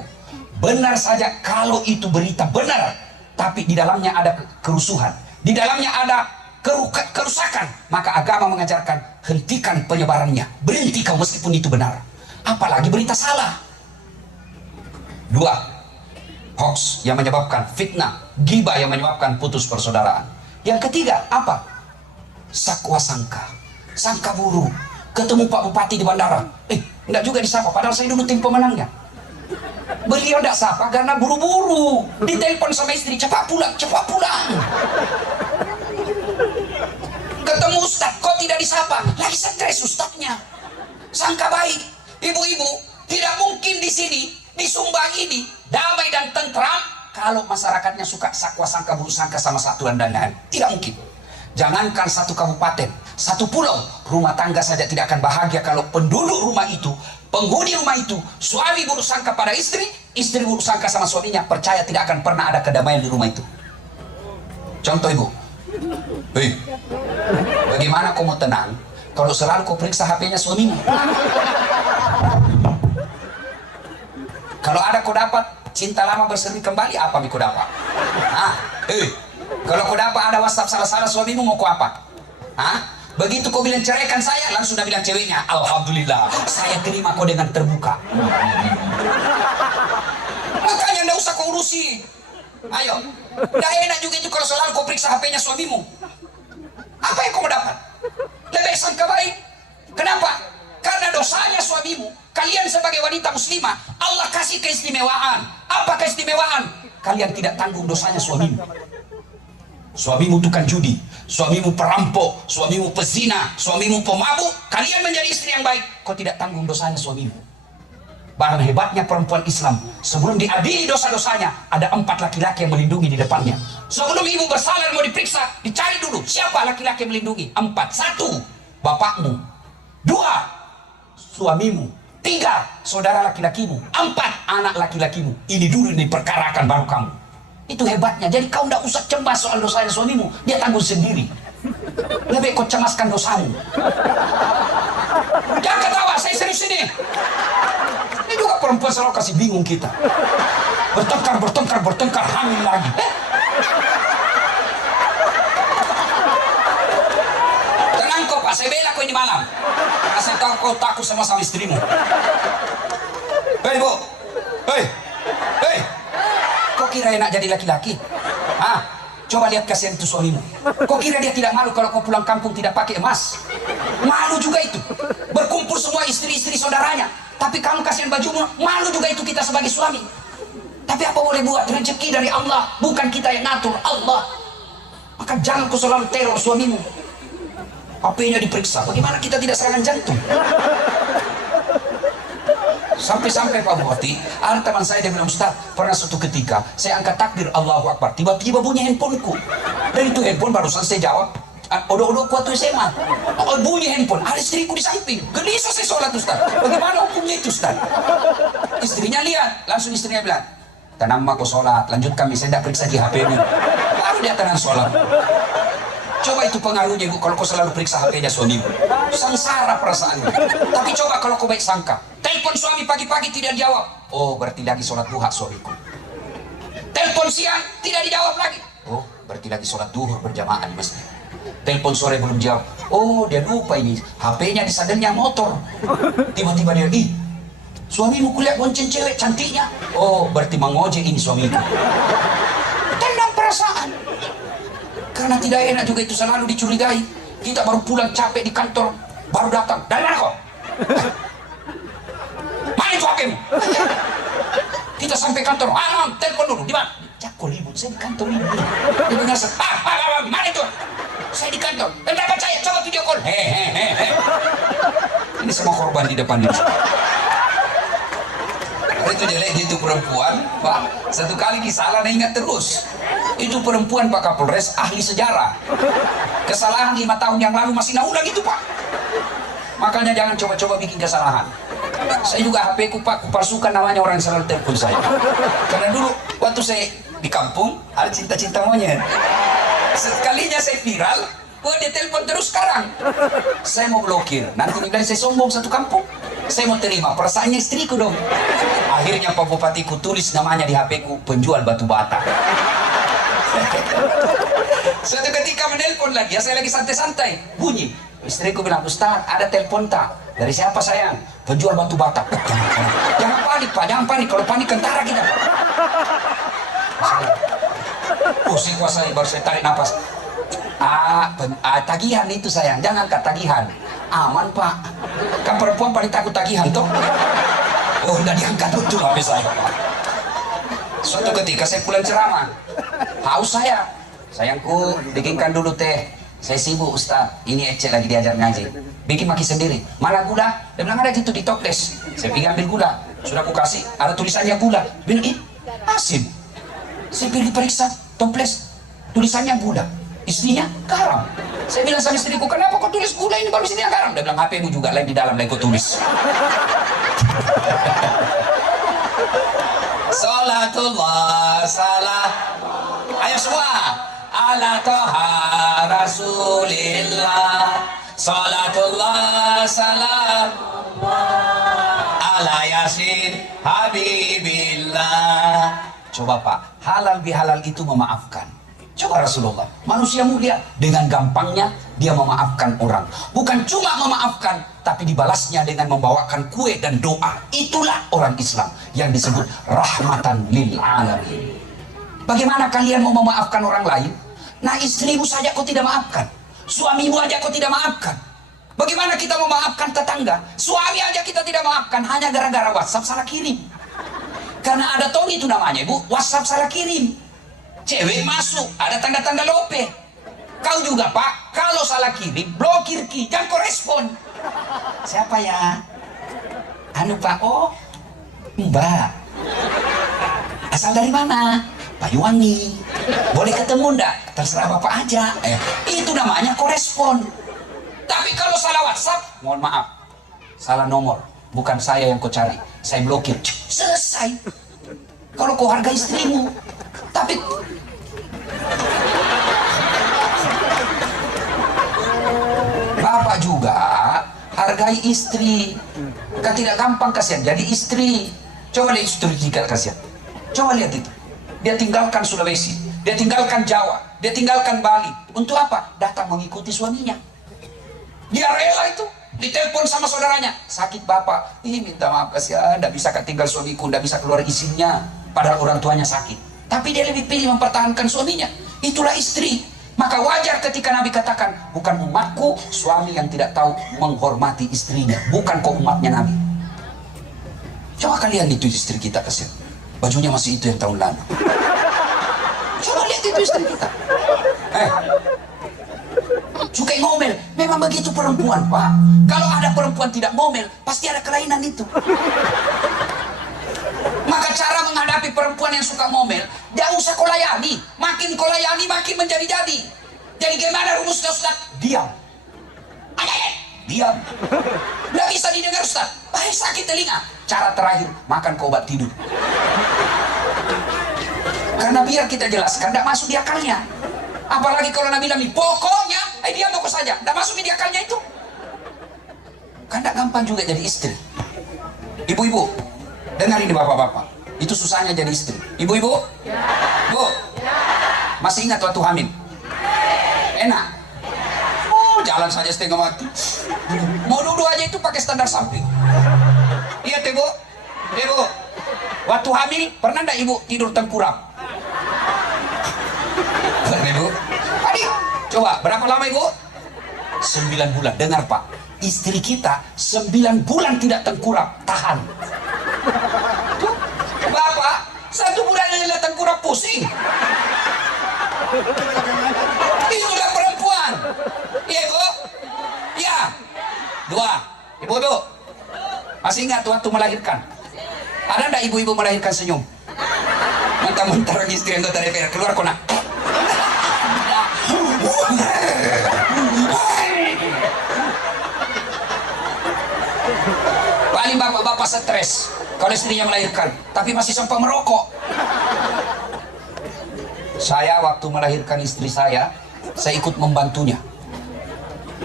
Benar saja kalau itu berita benar, tapi di dalamnya ada kerusuhan, di dalamnya ada kerusakan, maka agama mengajarkan hentikan penyebarannya, berhenti kau meskipun itu benar. Apalagi berita salah. 2. Hoax yang menyebabkan fitnah, ghibah yang menyebabkan putus persaudaraan. Yang ketiga apa? Sakwa sangka, sangka buruk. Ketemu Pak Bupati di bandara, enggak juga disapa, padahal saya dulu tim pemenangnya. Beliau enggak sapa karena buru-buru, ditelepon sama istri, cepat pulang, cepat pulang. Ketemu Ustadz, kok tidak disapa? Lagi stres Ustadznya. Sangka baik. Ibu-ibu, tidak mungkin di sini, di Sumba ini, damai dan tentram kalau masyarakatnya suka sakwa sangka buruk sangka sama satu dan lain-lain. Tidak mungkin. Jangankan satu kabupaten, satu pulau, rumah tangga saja tidak akan bahagia kalau penduduk rumah itu, penghuni rumah itu, suami buruk sangka pada istri, istri buruk sangka sama suaminya, percaya tidak akan pernah ada kedamaian di rumah itu. Contoh ibu, bagaimana kau mau tenang kalau selalu kau periksa HP-nya suamimu? Kalau ada kau dapat cinta lama berseri kembali, apa yang kau dapat? Kalau kau dapat ada WhatsApp salah-salah suamimu, mau kau apa? Begitu kau bilang ceraikan saya, langsung sudah bilang ceweknya, alhamdulillah, saya terima kau dengan terbuka. Makanya tidak usah kau urusi. Ayo, tidak enak juga itu kalau selalu kau periksa HP-nya suamimu. Apa yang kau dapat? Lebih sangka baik. Kenapa? Karena dosanya suamimu. Kalian sebagai wanita muslimah, Allah kasih keistimewaan. Apa keistimewaan? Kalian tidak tanggung dosanya suamimu. Suamimu tukang judi, suamimu perampok, suamimu pezina, suamimu pemabuk. Kalian menjadi istri yang baik, kau tidak tanggung dosanya suamimu. Bahkan hebatnya perempuan Islam, sebelum diadili dosa-dosanya, ada 4 laki-laki yang melindungi di depannya. Sebelum ibu bersalah mau diperiksa, dicari dulu siapa laki-laki melindungi. 4. 1, bapakmu. 2, suamimu. 3, saudara laki-lakimu. 4, anak laki-lakimu. Ini dulu diperkarakan baru kamu. Itu hebatnya. Jadi kau tidak usah cemas soal dosa suamimu, dia tanggung sendiri. Lebih kau cemaskan dosamu. Jangan ketawa, saya serius ini. Ini juga perempuan selalu kasih bingung kita. Bertengkar, hamil lagi. Tenang kau Pak, saya bela kau ini malam. Asal kau takut sama istrimu. Hei Bu, hei, kau kira enak jadi laki-laki? Coba lihat kasihan itu suamimu. Kau kira dia tidak malu kalau kau pulang kampung tidak pakai emas? Malu juga itu. Berkumpul semua istri-istri saudaranya, tapi kamu kasihan bajumu, malu juga itu kita sebagai suami. Tapi apa boleh buat, rezeki dari Allah, bukan kita yang ngatur, Allah. Maka jangan kau selalu teror suamimu. HP-nya diperiksa, bagaimana kita tidak serangan jantung? Sampai-sampai Pak Bupati, ada teman saya dia bilang, Ustaz, pernah suatu ketika saya angkat takbir Allahu Akbar, tiba-tiba bunyi handphoneku. Dan itu handphone barusan saya jawab, odok-odok kuat SMA. Bunyi handphone, ada istriku di samping. Gelisah saya sholat Ustaz. Bagaimana hukumnya itu Ustaz? Istrinya lihat, langsung istrinya bilang, tenang mak kau sholat, lanjutkan, saya tidak periksa di HP-nya. Baru dia tenang sholat. Coba itu pengaruhnya Ibu, kalau kau selalu periksa HP-nya suamimu. Sengsara perasaanmu. Tapi coba kalau kau baik sangka, telepon suami pagi-pagi tidak dijawab. Oh, berarti lagi sholat duha suamiku. Telepon siang tidak dijawab lagi. Oh, berarti lagi sholat duhur berjamaah di masjid. Telepon sore belum jawab. Oh, dia lupa ini, HP-nya di sadelnya motor. Tiba-tiba dia, suamimu kulihat bonceng cewek cantiknya. Oh, berarti mengojek ini suamiku. Tenang perasaan. Karena tidak enak juga itu selalu dicurigai. Kita baru pulang capek di kantor, baru datang. Dari mana kau? Mana itu HP-mu? Kita sampai kantor, telepon dulu, di mana? Cakol ribut, saya di kantor ini. Dia benar, mana itu? Saya di kantor. Tidak percaya, coba video call. Hehehe. Ini semua korban di depan diri. Itu jelek itu perempuan, Pak. Satu kali kesalahan ingat terus. Itu perempuan Pak Kapolres, ahli sejarah. Kesalahan 5 tahun yang lalu masih naulang itu Pak. Makanya jangan coba-coba bikin kesalahan. Saya juga HP ku Pak, kupalsukan namanya orang yang selalu telepon saya. Karena dulu waktu saya di kampung ada cinta-cinta monyet. Sekalinya saya viral, dia telepon terus sekarang. Saya mau blokir, nanti dibilang saya sombong satu kampung. Saya mau terima, perasaannya istriku dong. Akhirnya Pak Bupati ku tulis namanya di HP ku, penjual batu bata. Suatu ketika menelpon lagi, saya lagi santai-santai, bunyi. Istriku bilang, Ustaz, ada telepon tak? Dari siapa sayang? Penjual batu bata. Jangan panik Pak, jangan panik. Kalau panik kentara kita. Pusing kuasai, baru saya tarik nafas. Tagihan itu sayang, jangan angkat tagihan. Aman Pak. Kan perempuan paling takut tagihan toh. Oh, udah diangkat betul HP saya. Suatu ketika saya pulang ceramah, haus saya. Sayangku, bikinkan dulu teh. Saya sibuk Ustaz, ini Ece lagi diajar ngaji. Bikin maki sendiri. Mana gula? Dia bilang ada gitu di toples. Saya pergi ambil gula. Sudah aku kasih, ada tulisannya gula. Bilang, asin. Saya pergi periksa toples, tulisannya gula. Istrinya garam. Saya bilang sama istriku, kenapa kau tulis gula ini baru istrinya garam? Dia bilang, HP-mu juga lain di dalam, lain kau tulis. Salatullah salah. Ayo semua. Ala toha Rasulillah. Salatullah salam. Ala Yasin Habibillah. Coba Pak, halal bihalal itu memaafkan. Coba Rasulullah, manusia mulia, dengan gampangnya dia memaafkan orang. Bukan cuma memaafkan, tapi dibalasnya dengan membawakan kue dan doa. Itulah orang Islam yang disebut rahmatan lil alamin. Bagaimana kalian mau memaafkan orang lain? Nah, istrimu saja kau tidak maafkan, suamimu aja kau tidak maafkan. Bagaimana kita mau maafkan tetangga? Suami aja kita tidak maafkan hanya gara-gara WhatsApp salah kirim. Karena ada tong itu namanya, Bu, WhatsApp salah kirim. Cewek masuk, ada tanda-tanda lope. Kau juga Pak, kalau salah kirim, blokir ki, jangan kau respon. Siapa ya? Anu Pak, oh Mbak. Asal dari mana? Banyuwangi. Boleh ketemu ndak? Terserah bapak aja. Itu namanya korespon. Tapi kalau salah WhatsApp, mohon maaf, salah nomor. Bukan saya yang kau cari, saya blokir. Selesai. Kalau kau harga istrimu, tapi bapak juga hargai istri. Kan tidak gampang kasihan jadi istri. Coba lihat istri jika kasihan. Coba lihat itu. Dia tinggalkan Sulawesi, dia tinggalkan Jawa, dia tinggalkan Bali. Untuk apa? Datang mengikuti suaminya. Dia rela itu. Ditelepon sama saudaranya, sakit bapak. Minta maaf kasihan, tidak bisa tinggal suamiku, tidak bisa keluar izinnya. Padahal orang tuanya sakit. Tapi dia lebih pilih mempertahankan suaminya. Itulah istri. Maka wajar ketika Nabi katakan, bukan umatku suami yang tidak tahu menghormati istrinya. Bukan kok umatnya Nabi. Coba kalian itu istri kita kasihan. Bajunya masih itu yang tahun lalu. Coba lihat itu istri kita. Suka ngomel. Memang begitu perempuan, Pak. Kalau ada perempuan tidak ngomel, pasti ada kelainan itu. Maka cara menghadapi perempuan yang suka ngomel, tidak usah kau layani. Makin kau layani, makin menjadi-jadi. Jadi gimana rumusnya, Ustaz? Diam. Diam. Tidak bisa didengar, Ustaz. Sakit telinga. Cara terakhir, makan kau obat tidur. Karena biar kita jelaskan, tidak masuk di akalnya. Apalagi kalau Nabi bilang, pokoknya, diam pokok saja. Tidak masuk di akalnya itu. Kan tidak gampang juga jadi istri. Ibu-ibu, dengar ini bapak-bapak. Itu susahnya jadi istri. Ibu-ibu? Ya. Bu? Ya. Masih ingat waktu hamil? Enak? Jalan saja setengah mati. Mau duduk aja itu pakai standar samping. Iya teh bu? Ibu, waktu hamil pernah enggak ibu tidur tengkurap? Pernah ibu? Adik, coba berapa lama ibu? 9 bulan. Dengar pak, istri kita 9 bulan tidak tengkurap, tahan. Bapak 1 bulan yang lihat tengkurap pusing. Itulah perempuan. Iya ibu? Ya. 2. Ibu-ibu masih ingat waktu melahirkan? Ada enggak ibu-ibu melahirkan senyum? Mentang-mentang istri anggota DPR keluar kona. Paling bapak-bapak stres kalau istrinya melahirkan, tapi masih sempat merokok. Saya waktu melahirkan istri saya ikut membantunya.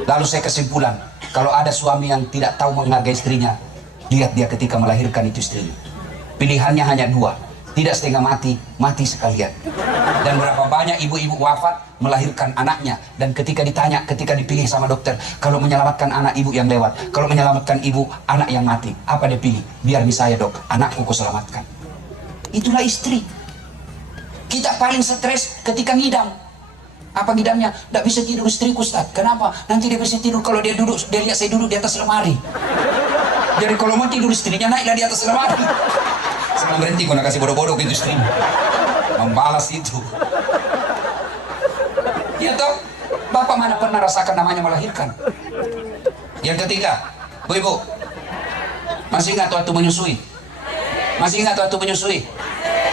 Lalu saya kesimpulan, kalau ada suami yang tidak tahu menghargai istrinya, lihat dia ketika melahirkan itu istrinya. Pilihannya hanya 2, tidak setengah mati, mati sekalian. Dan berapa banyak ibu-ibu wafat melahirkan anaknya, dan ketika ditanya, ketika dipilih sama dokter, kalau menyelamatkan anak ibu yang lewat, kalau menyelamatkan ibu anak yang mati, apa dia pilih? Biar nih saya dok, anakku kau selamatkan. Itulah istri. Kita paling stres ketika ngidam. Apa ngidamnya? Tidak bisa tidur istriku, Ustaz. Kenapa? Nanti dia bisa tidur kalau dia duduk, dia lihat saya duduk di atas lemari. Jadi kalau mau tidur istrinya naiklah di atas lemari. Sebelum berhenti kau nak kasih bodoh-bodoh gitu istrinya. Membalas itu. Ya toh, bapak mana pernah rasakan namanya melahirkan? Yang ketiga, bu-ibu, masih ingat waktu menyusui? Masih ingat waktu menyusui?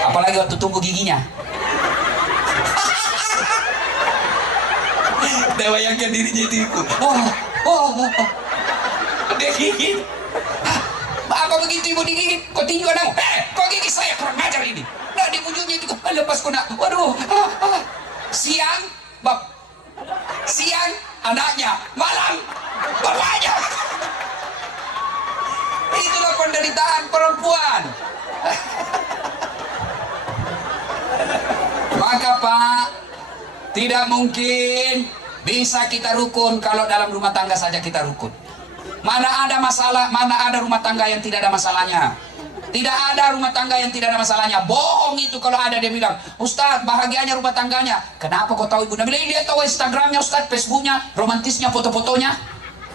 Apalagi waktu tumbuh giginya. Dia bayangkan dirinya itu ikut. Dia gigit. Apa begitu ibu digigit? Kau tinju anakmu? Kau gigit saya, kurang ajar ini. Nah di ujungnya itu lepas kena. Waduh. Siang anaknya, malam bapaknya. Itulah penderitaan perempuan. Maka Pak, tidak mungkin bisa kita rukun kalau dalam rumah tangga saja kita rukun. Mana ada masalah, mana ada rumah tangga yang tidak ada masalahnya. Tidak ada rumah tangga yang tidak ada masalahnya. Bohong itu kalau ada dia bilang, Ustaz bahagianya rumah tangganya. Kenapa kau tahu ibu? Nabi dia tahu Instagramnya Ustaz, Facebooknya, romantisnya, foto-fotonya.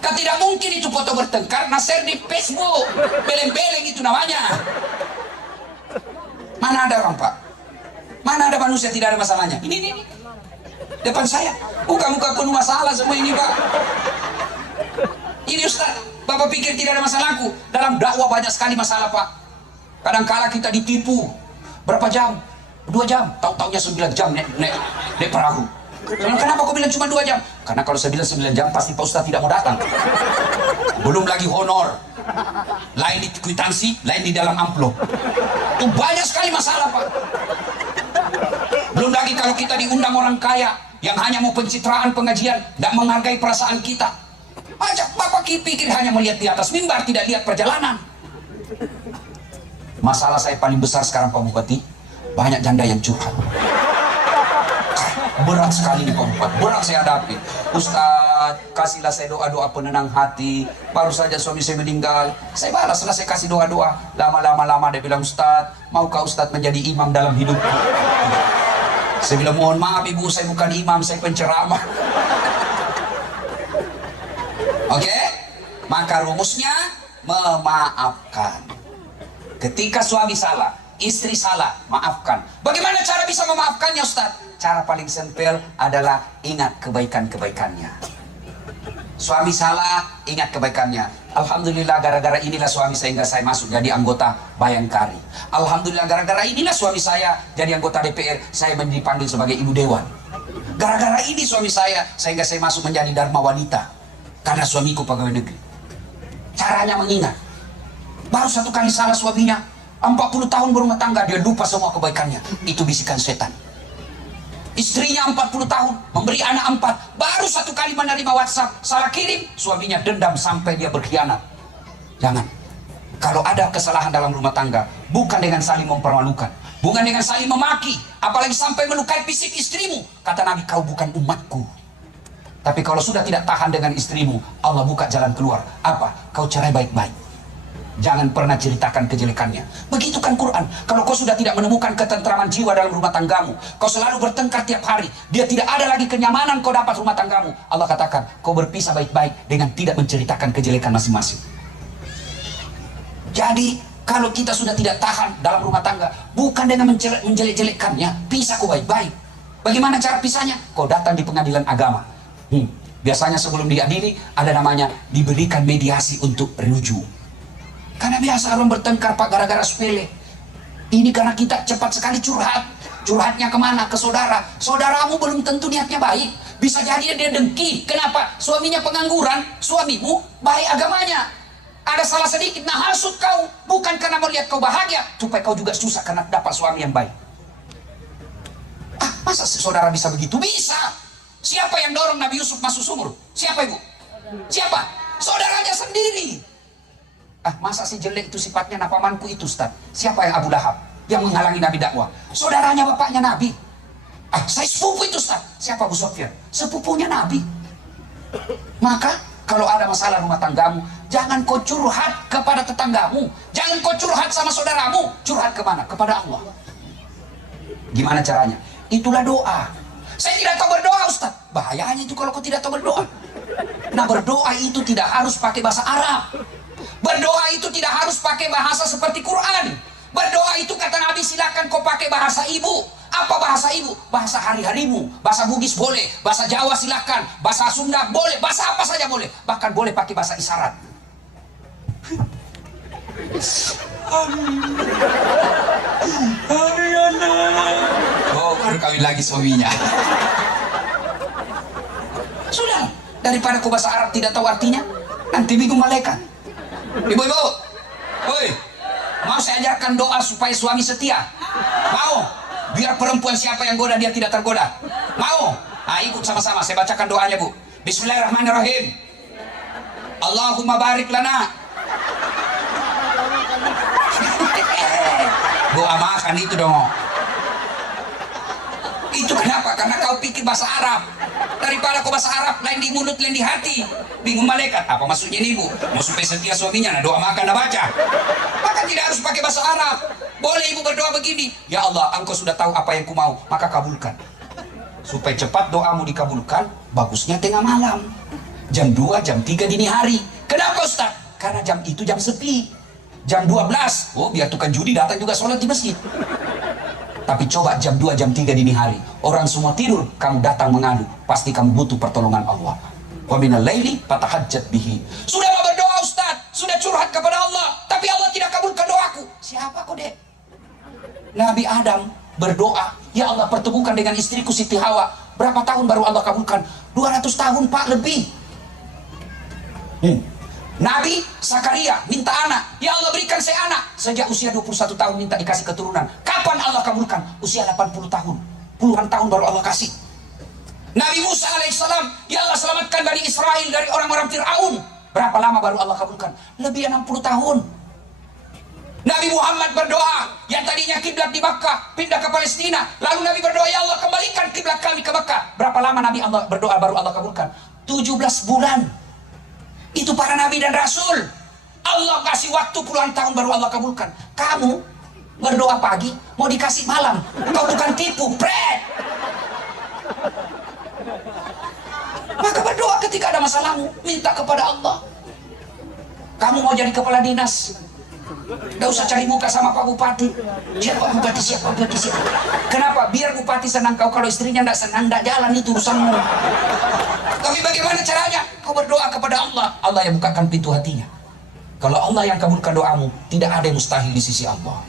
Kan tidak mungkin itu foto bertengkar, share di Facebook. Beleng-beleng itu namanya. Mana ada orang Pak? Mana ada manusia tidak ada masalahnya? Ini. Depan saya, muka-muka penuh masalah semua ini Pak. Ini Ustaz, Bapak pikir tidak ada masalahku? Dalam dakwah banyak sekali masalah Pak. Kadangkala kita ditipu. Berapa jam? 2 jam, tahu-taunya 9 jam naik perahu. Kenapa kau bilang cuma 2 jam? Karena kalau saya bilang 9 jam pasti Pak Ustadz tidak mau datang. Belum lagi honor, lain di kwitansi, lain di dalam amplop. Itu banyak sekali masalah Pak. Belum lagi kalau kita diundang orang kaya yang hanya mau pencitraan pengajian, tidak menghargai perasaan kita. Ajak Bapak pikir hanya melihat di atas mimbar, tidak lihat perjalanan. Masalah saya paling besar sekarang Pak Bupati, banyak janda yang curhat. Berat sekali nih Pak Bupati, berat saya hadapi. Ustadz, kasihlah saya doa-doa penenang hati. Baru saja suami saya meninggal, saya balas, setelah saya kasih doa-doa. Lama dia bilang, Ustadz, maukah Ustadz menjadi imam dalam hidupku? Saya bilang, mohon maaf ibu, saya bukan imam, saya penceramah. Oke? Maka rumusnya, memaafkan. Ketika suami salah, istri salah, maafkan. Bagaimana cara bisa memaafkannya Ustaz? Cara paling simpel adalah ingat kebaikan-kebaikannya. Suami salah, ingat kebaikannya. Alhamdulillah gara-gara inilah suami sehingga saya masuk jadi anggota Bayangkari. Alhamdulillah gara-gara inilah suami saya jadi anggota DPR, saya dipanggil sebagai ibu dewan. Gara-gara ini suami saya sehingga saya masuk menjadi Dharma Wanita. Karena suamiku pegawai negeri. Caranya mengingat. Baru 1 kali salah suaminya, 40 tahun berumah tangga, dia lupa semua kebaikannya. Itu bisikan setan. Istrinya 40 tahun, memberi anak 4, baru 1 kali menerima WhatsApp, salah kirim, suaminya dendam sampai dia berkhianat. Jangan. Kalau ada kesalahan dalam rumah tangga, bukan dengan saling mempermalukan, bukan dengan saling memaki, apalagi sampai melukai fisik istrimu. Kata Nabi, kau bukan umatku. Tapi kalau sudah tidak tahan dengan istrimu, Allah buka jalan keluar. Apa? Kau cerai baik-baik. Jangan pernah ceritakan kejelekannya. Begitu kan Quran. Kalau kau sudah tidak menemukan ketentraman jiwa dalam rumah tanggamu, kau selalu bertengkar tiap hari, dia tidak ada lagi kenyamanan kau dapat rumah tanggamu, Allah katakan kau berpisah baik-baik dengan tidak menceritakan kejelekan masing-masing. Jadi kalau kita sudah tidak tahan dalam rumah tangga, bukan dengan menjelek-jelekkannya, pisah kau baik-baik. Bagaimana cara pisahnya? Kau datang di pengadilan agama. Biasanya sebelum diadili ada namanya diberikan mediasi untuk rujuk. Karena biasa orang bertengkar Pak gara-gara sepele. Ini karena kita cepat sekali curhat. Curhatnya kemana? Ke saudara. Saudaramu belum tentu niatnya baik. Bisa jadi dia dengki. Kenapa? Suaminya pengangguran, suamimu baik agamanya. Ada salah sedikit, nah hasut kau. Bukan karena melihat kau bahagia, supaya kau juga susah karena dapat suami yang baik. Masa saudara bisa begitu? Bisa. Siapa yang dorong Nabi Yusuf masuk sumur? Siapa ibu? Siapa? Saudaranya sendiri. Masa si jelek itu sifatnya napamanku itu Ustaz? Siapa yang Abu Lahab? Yang menghalangi Nabi dakwah? Saudaranya bapaknya Nabi. Saya sepupu itu Ustaz. Siapa Abu Sufyan? Sepupunya Nabi. Maka kalau ada masalah rumah tanggamu, jangan kau curhat kepada tetanggamu, jangan kau curhat sama saudaramu. Curhat kemana? Kepada Allah. Gimana caranya? Itulah doa. Saya tidak tahu berdoa Ustaz. Bahayanya itu kalau kau tidak tahu berdoa. Nah, berdoa itu tidak harus pakai bahasa Arab. Berdoa itu tidak harus pakai bahasa seperti Quran. Berdoa itu kata Nabi, silakan kau pakai bahasa ibu. Apa bahasa ibu? Bahasa hari-harimu. Bahasa Bugis boleh, bahasa Jawa silakan, bahasa Sunda boleh, bahasa apa saja boleh. Bahkan boleh pakai bahasa isyarat. Oh, baru kawin lagi suaminya. Sudah, daripada kau bahasa Arab tidak tahu artinya, nanti bingung malaikat. Ibu-ibu, woi, mau saya ajarkan doa supaya suami setia? Mau? Biar perempuan siapa yang goda dia tidak tergoda. Mau? Ikut sama-sama, saya bacakan doanya Bu. Bismillahirrahmanirrahim. Allahumma barik lana. Doa makan itu dong. Itu kenapa? Karena kau pikir bahasa Arab. Daripada kau bahasa Arab, lain di mulut, lain di hati. Bingung malaikat, apa maksudnya ini ibu? Mau supaya setia suaminya, nah doa makan dah baca. Maka tidak harus pakai bahasa Arab. Boleh ibu berdoa begini, ya Allah, engkau sudah tahu apa yang ku mau, maka kabulkan. Supaya cepat doamu dikabulkan, bagusnya tengah malam. Jam 2, jam 3 dini hari. Kenapa Ustaz? Karena jam itu jam sepi. Jam 12, biar tukang judi datang juga sholat di masjid. Tapi coba jam 2, jam 3 dini hari, orang semua tidur, kamu datang mengadu, pasti kamu butuh pertolongan Allah. Wa minal laili fatahajjat bihi. Sudah mau berdoa Ustaz, sudah curhat kepada Allah, tapi Allah tidak kabulkan doaku. Siapa kau dek? Nabi Adam berdoa, ya Allah pertemukan dengan istriku Siti Hawa. Berapa tahun baru Allah kabulkan? 200 tahun Pak, lebih. Nabi Zakaria minta anak, ya Allah berikan saya anak. Sejak usia 21 tahun minta dikasih keturunan. Kapan Allah kabulkan? Usia 80 tahun. Puluhan tahun baru Allah kasih. Nabi Musa alaihissalam, ya Allah selamatkan Bani Israel dari orang-orang Fir'aun. Berapa lama baru Allah kabulkan? Lebih 60 tahun. Nabi Muhammad berdoa, yang tadinya kiblat di Makkah pindah ke Palestina. Lalu Nabi berdoa, ya Allah kembalikan kiblat kami ke Makkah. Berapa lama Nabi Allah berdoa baru Allah kabulkan? 17 bulan. Itu para Nabi dan Rasul. Allah kasih waktu puluhan tahun baru Allah kabulkan. Kamu berdoa pagi, mau dikasih malam. Kau bukan tipu, pret. Maka berdoa ketika ada masalahmu, minta kepada Allah. Kamu mau jadi kepala dinas, nggak usah cari muka sama Pak Bupati. Siapa Bupati, siapa Bupati, siapa. Kenapa? Biar Bupati senang kau. Kalau istrinya nggak senang, nggak jalan itu urusanmu. Tapi bagaimana caranya? Kau berdoa kepada Allah. Allah yang bukakan pintu hatinya. Kalau Allah yang kabulkan doamu, tidak ada yang mustahil di sisi Allah.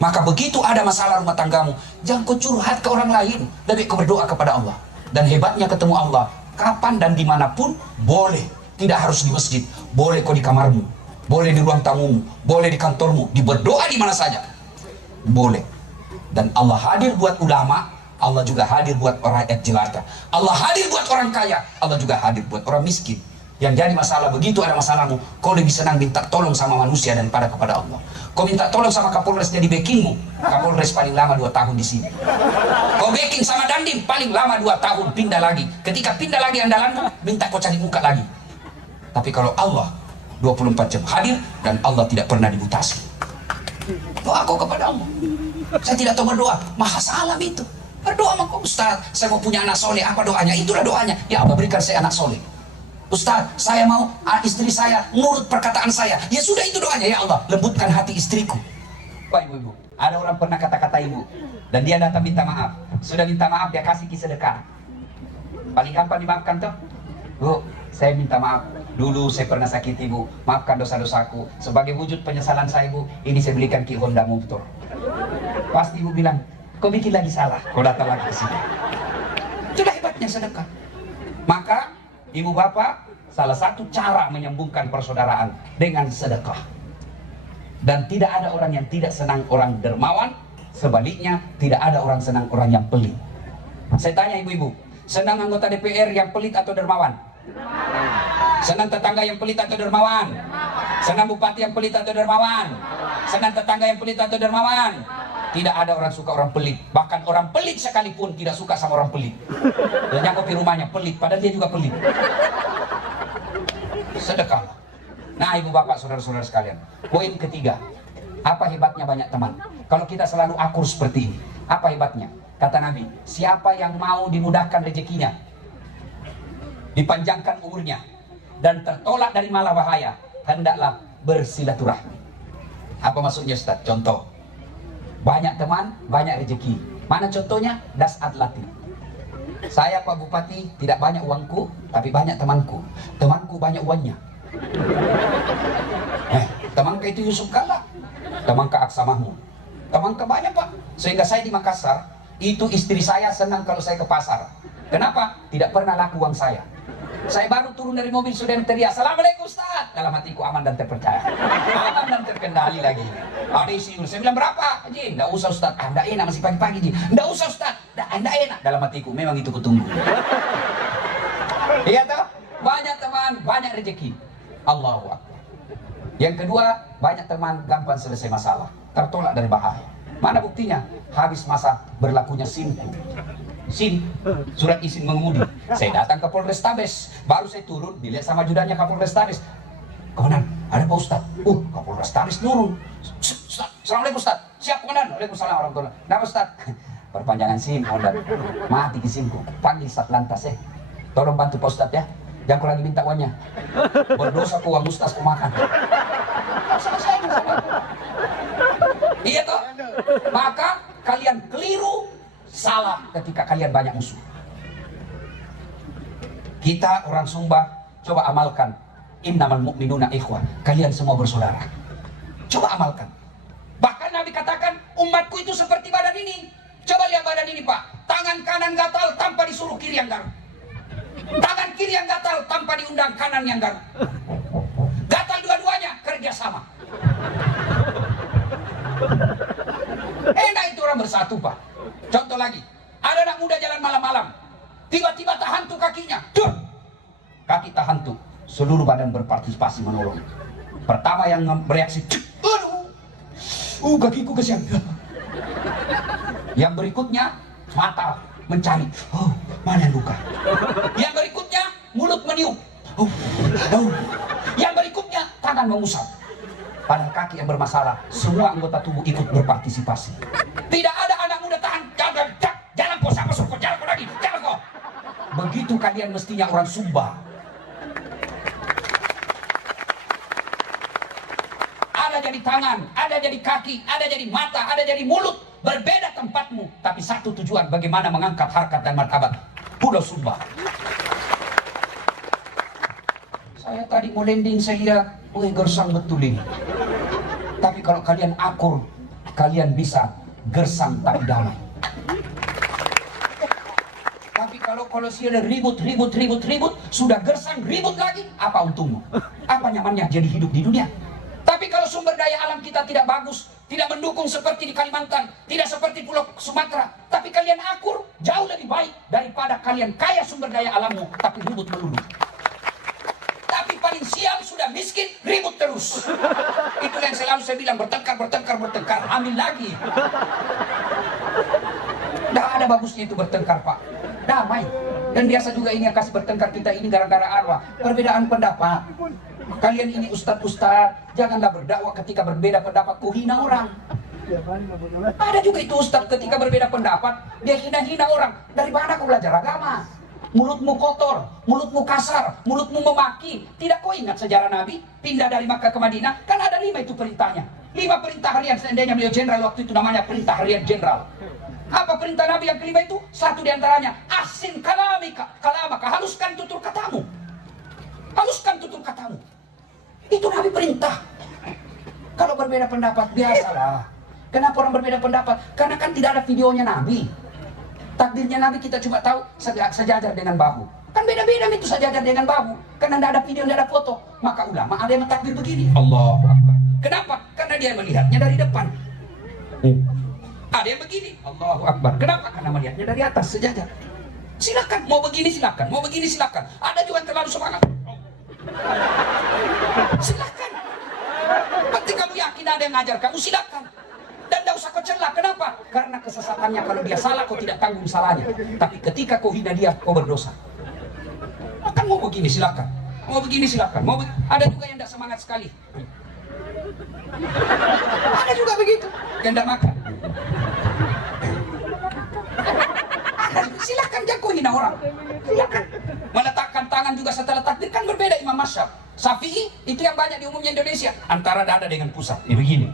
Maka begitu ada masalah rumah tanggamu, jangan kau curhat ke orang lain. Lebih kau berdoa kepada Allah. Dan hebatnya ketemu Allah, kapan dan dimanapun boleh. Tidak harus di masjid. Boleh kau di kamarmu, boleh di ruang tamumu, boleh di kantormu. Berdoa di mana saja boleh. Dan Allah hadir buat ulama, Allah juga hadir buat orang rakyat jelata. Allah hadir buat orang kaya, Allah juga hadir buat orang miskin. Yang jadi masalah, begitu ada masalahmu, kau lebih senang minta tolong sama manusia daripada kepada Allah. Kau minta tolong sama Kapolres jadi backingmu. Kapolres paling lama 2 tahun di sini. Kau backing sama Dandim paling lama 2 tahun, pindah lagi. Ketika pindah lagi andalanmu, minta kau cari muka lagi. Tapi kalau Allah 24 jam hadir dan Allah tidak pernah dimutasi. Doa kau kepada Allah. Saya tidak tahu berdoa, maha salam itu. Berdoa sama kau, Ustaz, saya mau punya anak soleh. Apa doanya? Itulah doanya. Ya Allah berikan saya anak soleh. Ustaz, saya mau istri saya nurut perkataan saya. Ya sudah, itu doanya. Ya Allah lembutkan hati istriku. Pak ibu-ibu, ada orang pernah kata-kata ibu dan dia datang minta maaf. Sudah minta maaf, dia kasih sedekah. Paling gampang dimaafkan tuh. Bu, saya minta maaf. Dulu saya pernah sakiti ibu. Maafkan dosa-dosaku. Sebagai wujud penyesalan saya ibu, ini saya belikan Ki Honda motor. Pasti ibu bilang, kau bikin lagi salah, kau datang lagi ke sini. Itulah hebatnya sedekah. Maka ibu bapak, salah satu cara menyambungkan persaudaraan dengan sedekah. Dan tidak ada orang yang tidak senang orang dermawan. Sebaliknya, tidak ada orang senang orang yang pelit. Saya tanya ibu-ibu, senang anggota DPR yang pelit atau dermawan? Senang tetangga yang pelit atau dermawan? Senang bupati yang pelit atau dermawan? Senang tetangga yang pelit atau dermawan? Tidak ada orang suka orang pelit. Bahkan orang pelit sekalipun tidak suka sama orang pelit. Dan yang kopi rumahnya pelit, padahal dia juga pelit. Sedekah. Nah ibu bapak saudara-saudara sekalian, poin ketiga, apa hebatnya banyak teman? Kalau kita selalu akur seperti ini, apa hebatnya? Kata Nabi, siapa yang mau dimudahkan rezekinya, dipanjangkan umurnya, dan tertolak dari malah bahaya, hendaklah bersilaturahmi. Apa maksudnya Ustaz? Contoh, banyak teman, banyak rezeki. Mana contohnya? Das Atlatif. Saya Pak Bupati tidak banyak uangku, tapi banyak temanku. Temanku banyak uangnya. Temanku itu Yusuf Kala, temanku Aksa Mahmud, temanku banyak Pak. Sehingga saya di Makassar, itu istri saya senang kalau saya ke pasar. Kenapa? Tidak pernah laku uang saya. Saya baru turun dari mobil sudah teriak, "Assalamualaikum Ustaz." Dalam hatiku aman dan terpercaya, aman dan terkendali lagi. Ada isi, saya bilang berapa? Ji, nggak usah Ustaz. Nggak enak masih pagi-pagi Ji. Nggak usah Ustaz. Nggak enak. Dalam hatiku memang itu kutunggu. Iya toh? Banyak teman, banyak rezeki. Allahu Akbar. Yang kedua, banyak teman gampang selesai masalah, tertolak dari bahaya. Mana buktinya? Habis masa berlakunya SIM-ku. SIM, surat izin mengemudi. Saya datang ke Polrestabes, baru saya turun, dilihat sama judannya Kapolrestabes. Komandan, ada Pak Ustaz. Kapolrestabes turun. Assalamualaikum Ustaz. Siap Komandan. Waalaikumsalam warahmatullahi wabarakatuh. Nah Ustaz, perpanjangan SIM Komandan. Mati di SIM-ku. Panggil Satlantas tolong bantu Pak Ustaz ya. Jangan kau lagi minta uangnya. Berdosa ku uang Ustaz ku makan. Iya toh? Maka kalian keliru, salah ketika kalian banyak musuh. Kita orang Sumba, coba amalkan innamal mu'minuna ikhwan. Kalian semua bersaudara. Coba amalkan. Bahkan Nabi katakan umatku itu seperti badan ini. Coba badan ini Pak. Tangan kanan gatal tanpa disuruh kiri yang garuk. Tangan kiri yang gatal tanpa diundang kanan yang garuk. Gatal dua-duanya kerja sama. Enak itu orang bersatu Pak. Contoh lagi, ada anak muda jalan malam-malam, tiba-tiba terhantu kakinya. Duh! Kaki terhantu, seluruh badan berpartisipasi menolong. Pertama yang bereaksi, aduh, kakiku kesian. Yang berikutnya, mata mencari, oh, mana luka. Yang berikutnya, mulut meniup. Oh. Yang berikutnya, tangan mengusap. Pada kaki yang bermasalah, semua anggota tubuh ikut berpartisipasi. Tidak ada anak muda tahan, jalan kau, sama masuk kau, jalan kau lagi, jalan kau. Begitu kalian mestinya orang Sumba. Ada jadi tangan, ada jadi kaki, ada jadi mata, ada jadi mulut. Berbeda tempatmu, tapi satu tujuan, bagaimana mengangkat harkat dan martabat Pulau Sumba. Saya tadi mau landing, saya lihat, wih gersang betul ini. Tapi kalau kalian akur, kalian bisa gersang tapi damai. Tapi kalau sudah ribut, sudah gersang, ribut lagi, apa untungmu? Apa nyamannya jadi hidup di dunia? Tapi kalau sumber daya alam kita tidak bagus, tidak mendukung seperti di Kalimantan, tidak seperti Pulau Sumatera, tapi kalian akur, jauh lebih baik daripada kalian kaya sumber daya alammu, tapi ribut melulu. Tapi paling sial sudah miskin, ribut terus. Itu yang selalu saya bilang, bertengkar, ambil lagi. Tidak ada bagusnya itu bertengkar Pak, damai. Dan biasa juga ini yang kasih bertengkar kita ini gara-gara arwah, perbedaan pendapat. Kalian ini ustadz, janganlah berdakwah ketika berbeda pendapat, kau hina orang. Ada juga itu ustadz ketika berbeda pendapat, dia hina-hina orang. Dari mana kau belajar agama? Mulutmu kotor, mulutmu kasar, mulutmu memaki. Tidak kau ingat sejarah Nabi? Pindah dari Makkah ke Madinah, kan ada 5 itu perintahnya. 5 perintah harian, seandainya beliau jenderal waktu itu namanya perintah harian jenderal. Apa perintah Nabi yang kelima itu? Satu diantaranya, asin kalamaka, haluskan tutur katamu. Haluskan tutur katamu. Itu Nabi perintah. Kalau berbeda pendapat, biasalah. Kenapa orang berbeda pendapat? Karena kan tidak ada videonya Nabi. Takdirnya Nabi kita cuma tahu sejajar dengan bahu. Kan beda-beda itu sejajar dengan bahu. Karena tidak ada video, tidak ada foto. Maka ulama ada yang takdir begini. Allahu Akbar. Kenapa? Karena dia melihatnya dari depan. Ada yang begini. Allahu Akbar. Kenapa? Karena melihatnya dari atas sejajar. Silakan. Mau begini silakan. Mau begini silakan. Ada juga yang terlalu semangat. Silakan. Berarti kamu yakin ada yang ngajar kamu, silakan. Dan tidak usah kau celah. Kenapa? Karena kesesatannya kalau dia salah kau tidak tanggung salahnya. Tapi ketika kau hina dia, kau berdosa. Makan mau begini silakan. Mau begini silakan. Ada juga yang tidak semangat sekali. Ada juga begitu yang tidak makan. Silakan jangan kau hina orang. Silakan. Meletakkan tangan juga setelah takdir kan berbeda Imam Mazhab. Syafi'i itu yang banyak di umumnya Indonesia, antara dada dengan pusat. Begini.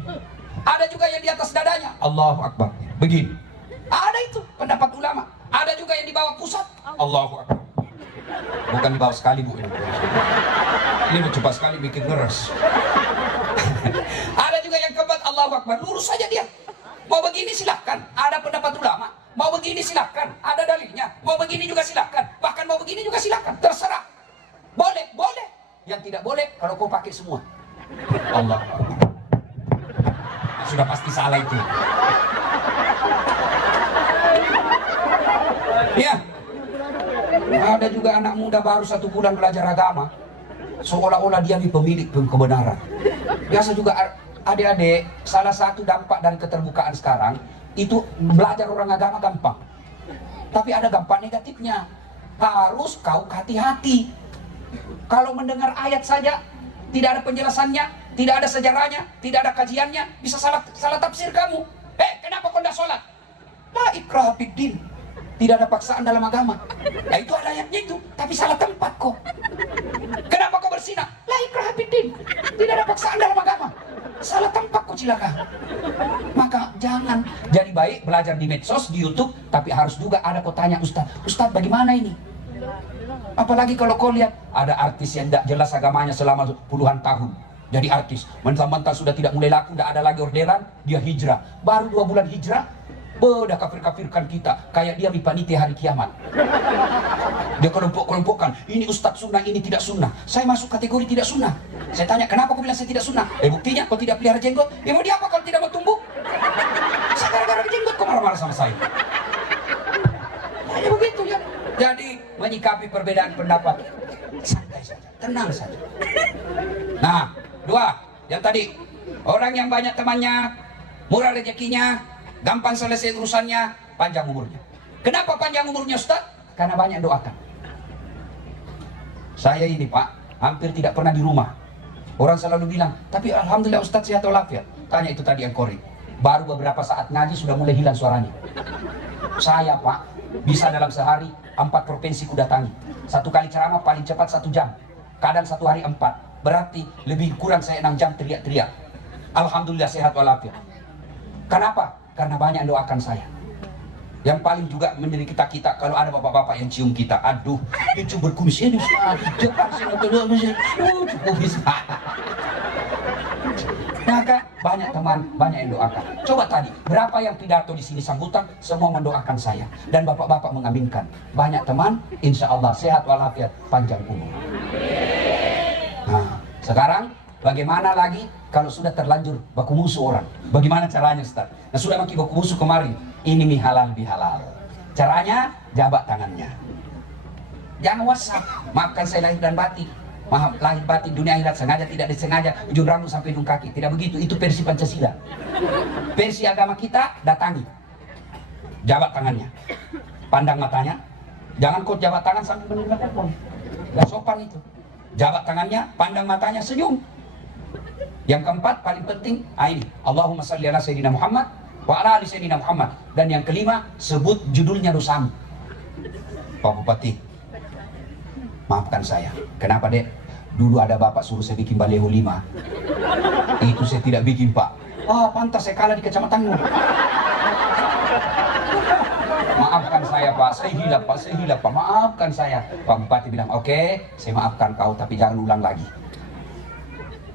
Ada juga yang di atas dadanya. Allahu Akbar. Begini. Ada itu pendapat ulama. Ada juga yang di bawah pusat. Allahu Akbar. Bukan di bawah sekali Bu. Ini cepat sekali bikin ngeres. Ada juga yang kebat Allahu Akbar. Lurus saja dia. Mau begini silahkan. Ada pendapat ulama. Mau begini silahkan. Ada dalilnya. Mau begini juga silahkan. Bahkan mau begini juga silahkan. Terserah. Boleh, boleh. Yang tidak boleh kalau kau pakai semua. Allah. Sudah pasti salah itu. Ya. Ada juga anak muda baru 1 bulan belajar agama. Seolah-olah dia pemilik kebenaran. Biasa juga adik-adik, salah satu dampak dari keterbukaan sekarang itu belajar orang agama gampang. Tapi ada dampak negatifnya. Harus kau hati-hati. Kalau mendengar ayat saja tidak ada penjelasannya, tidak ada sejarahnya, tidak ada kajiannya, bisa salah tafsir kamu. Kenapa kau tidak sholat? La ikraha fiddin. Tidak ada paksaan dalam agama. Nah itu ada ayatnya itu, tapi salah tempat kok. Kenapa kau bersinah? La ikraha fiddin. Tidak ada paksaan dalam agama. Salah tempat kok cilaka. Maka jangan. Jadi baik belajar di medsos, di YouTube, tapi harus juga ada kau tanya Ustaz bagaimana ini? Apalagi kalau kau lihat ada artis yang tidak jelas agamanya selama puluhan tahun jadi artis, mentang-mentang sudah tidak mulai laku, tidak ada lagi orderan, dia hijrah. Baru 2 bulan hijrah Dah kafir-kafirkan kita kayak dia panitia hari kiamat. Dia kelompok-kelompokkan, ini ustadz sunnah, ini tidak sunnah. Saya masuk kategori tidak sunnah. Saya tanya, kenapa kau bilang saya tidak sunnah? Buktinya kau tidak pelihara jenggot. Mau dia apa kalau tidak mau tumbuh? Saya gara-gara jenggot kau marah-marah sama saya. Ya begitu ya. Jadi menyikapi perbedaan pendapat santai saja, tenang saja. Nah, dua, yang tadi, orang yang banyak temannya, murah rezekinya, gampang selesai urusannya, panjang umurnya. Kenapa panjang umurnya Ustaz? Karena banyak doakan. Saya ini Pak, hampir tidak pernah di rumah. Orang selalu bilang, tapi Alhamdulillah Ustaz sehat walafiat. Tanya itu tadi yang kori. Baru beberapa saat ngaji sudah mulai hilang suaranya. Saya Pak, bisa dalam sehari 4 provinsi ku datangi. Satu kali ceramah paling cepat 1 jam. Kadang 1 hari 4. Berarti lebih kurang saya 6 jam teriak-teriak. Alhamdulillah sehat walafiat. Kenapa? Karena banyak yang doakan saya. Yang paling juga menjadi kita kalau ada bapak-bapak yang cium kita. Aduh, itu berkumis ini Nah kan, banyak teman, banyak yang doakan. Coba tadi, berapa yang pidato di sini sambutan, semua mendoakan saya. Dan bapak-bapak mengaminkan. Banyak teman, insya Allah sehat walafiat, panjang umur. Nah, sekarang bagaimana lagi kalau sudah terlanjur baku musuh orang? Bagaimana caranya Ustaz? Nah sudah maki baku musuh kemarin, ini mie halal bihalal. Caranya, jabat tangannya. Jangan WhatsApp, maafkan saya lahir dan batin. Maaf lahir batin dunia akhirat, sengaja tidak disengaja, ujung rambut sampai ujung kaki. Tidak begitu, itu versi Pancasila. Versi agama kita, datangi. Jabat tangannya. Pandang matanya. Jangan kau jabat tangan sampai menerima telepon. Gak sopan itu. Jabat tangannya, pandang matanya, senyum. Yang keempat paling penting, ini Allahumma salli ala Sayyidina Muhammad wa ala ali Sayyidina Muhammad. Dan yang kelima, sebut judulnya dosamu. Pak Bupati, maafkan saya. Kenapa dek? Dulu ada bapak suruh saya bikin baleho 5. Itu saya tidak bikin Pak. Pantas saya kalah di kecamatanmu. Maafkan saya Pak, saya hilap Pak, maafkan saya. Pak Bupati bilang, oke, saya maafkan kau, tapi jangan ulang lagi.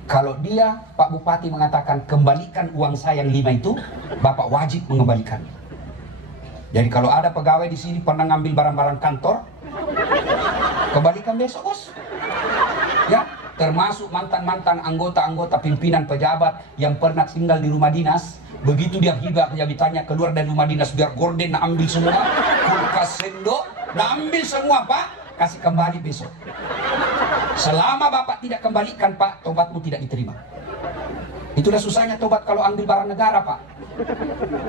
Kalau dia, Pak Bupati mengatakan kembalikan uang saya yang 5 itu, Bapak wajib mengembalikan. Jadi kalau ada pegawai di sini pernah ngambil barang-barang kantor, kembalikan besok bos. Ya, termasuk mantan-mantan anggota-anggota pimpinan pejabat yang pernah tinggal di rumah dinas. Begitu dia hibah, dia ditanya keluar dari rumah dinas, biar gorden, nak ambil semua, kulkas sendok, nak ambil semua Pak, kasih kembali besok. Selama Bapak tidak kembalikan Pak, tobatmu tidak diterima. Itulah susahnya tobat kalau ambil barang negara Pak.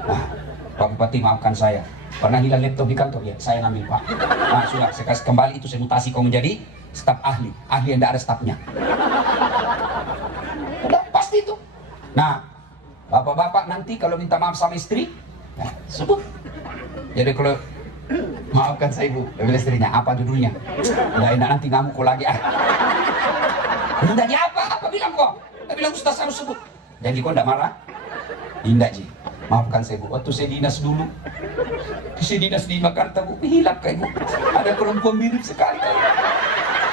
Nah, Pak Bupati maafkan saya, pernah hilang laptop di kantor, ya saya ngambil Pak. Nah sudah, saya kasih kembali, itu saya mutasi kau menjadi staf ahli yang tidak ada stafnya. Udah, pasti itu. Nah, bapak-bapak nanti kalau minta maaf sama istri, sebut. Jadi kalau maafkan saya ibu, bilang istrinya, apa judulnya? Nggak enak nanti ngamuk kau lagi. Indahnya apa? Apa bilang kok? Saya bilang Ustaz harus sebut. Jadi kau enggak marah? Indah Ji, maafkan saya bu, waktu saya dinas dulu, saya dinas di Jakarta bu, hilap kayak bu, ada perempuan mirip sekali kayak.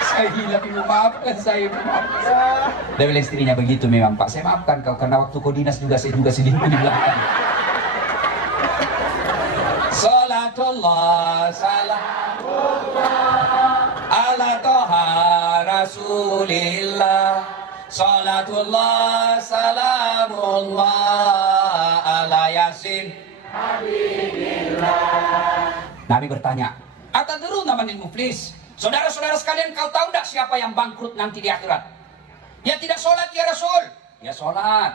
Saya hilap ibu, maafkan saya ibu, maafkan saya. Dia bilang istrinya begitu memang Pak, saya maafkan kau karena waktu kau dinas juga saya juga selingkuh di belakang. Salatullah salamullah ala toha rasulillah. Salatullah salamullah ala yasin habibillah. Nabi bertanya, atadruna manil muflis? Saudara-saudara sekalian, kau tahu tak siapa yang bangkrut nanti di akhirat? Yang tidak sholat ya Rasul, ya sholat.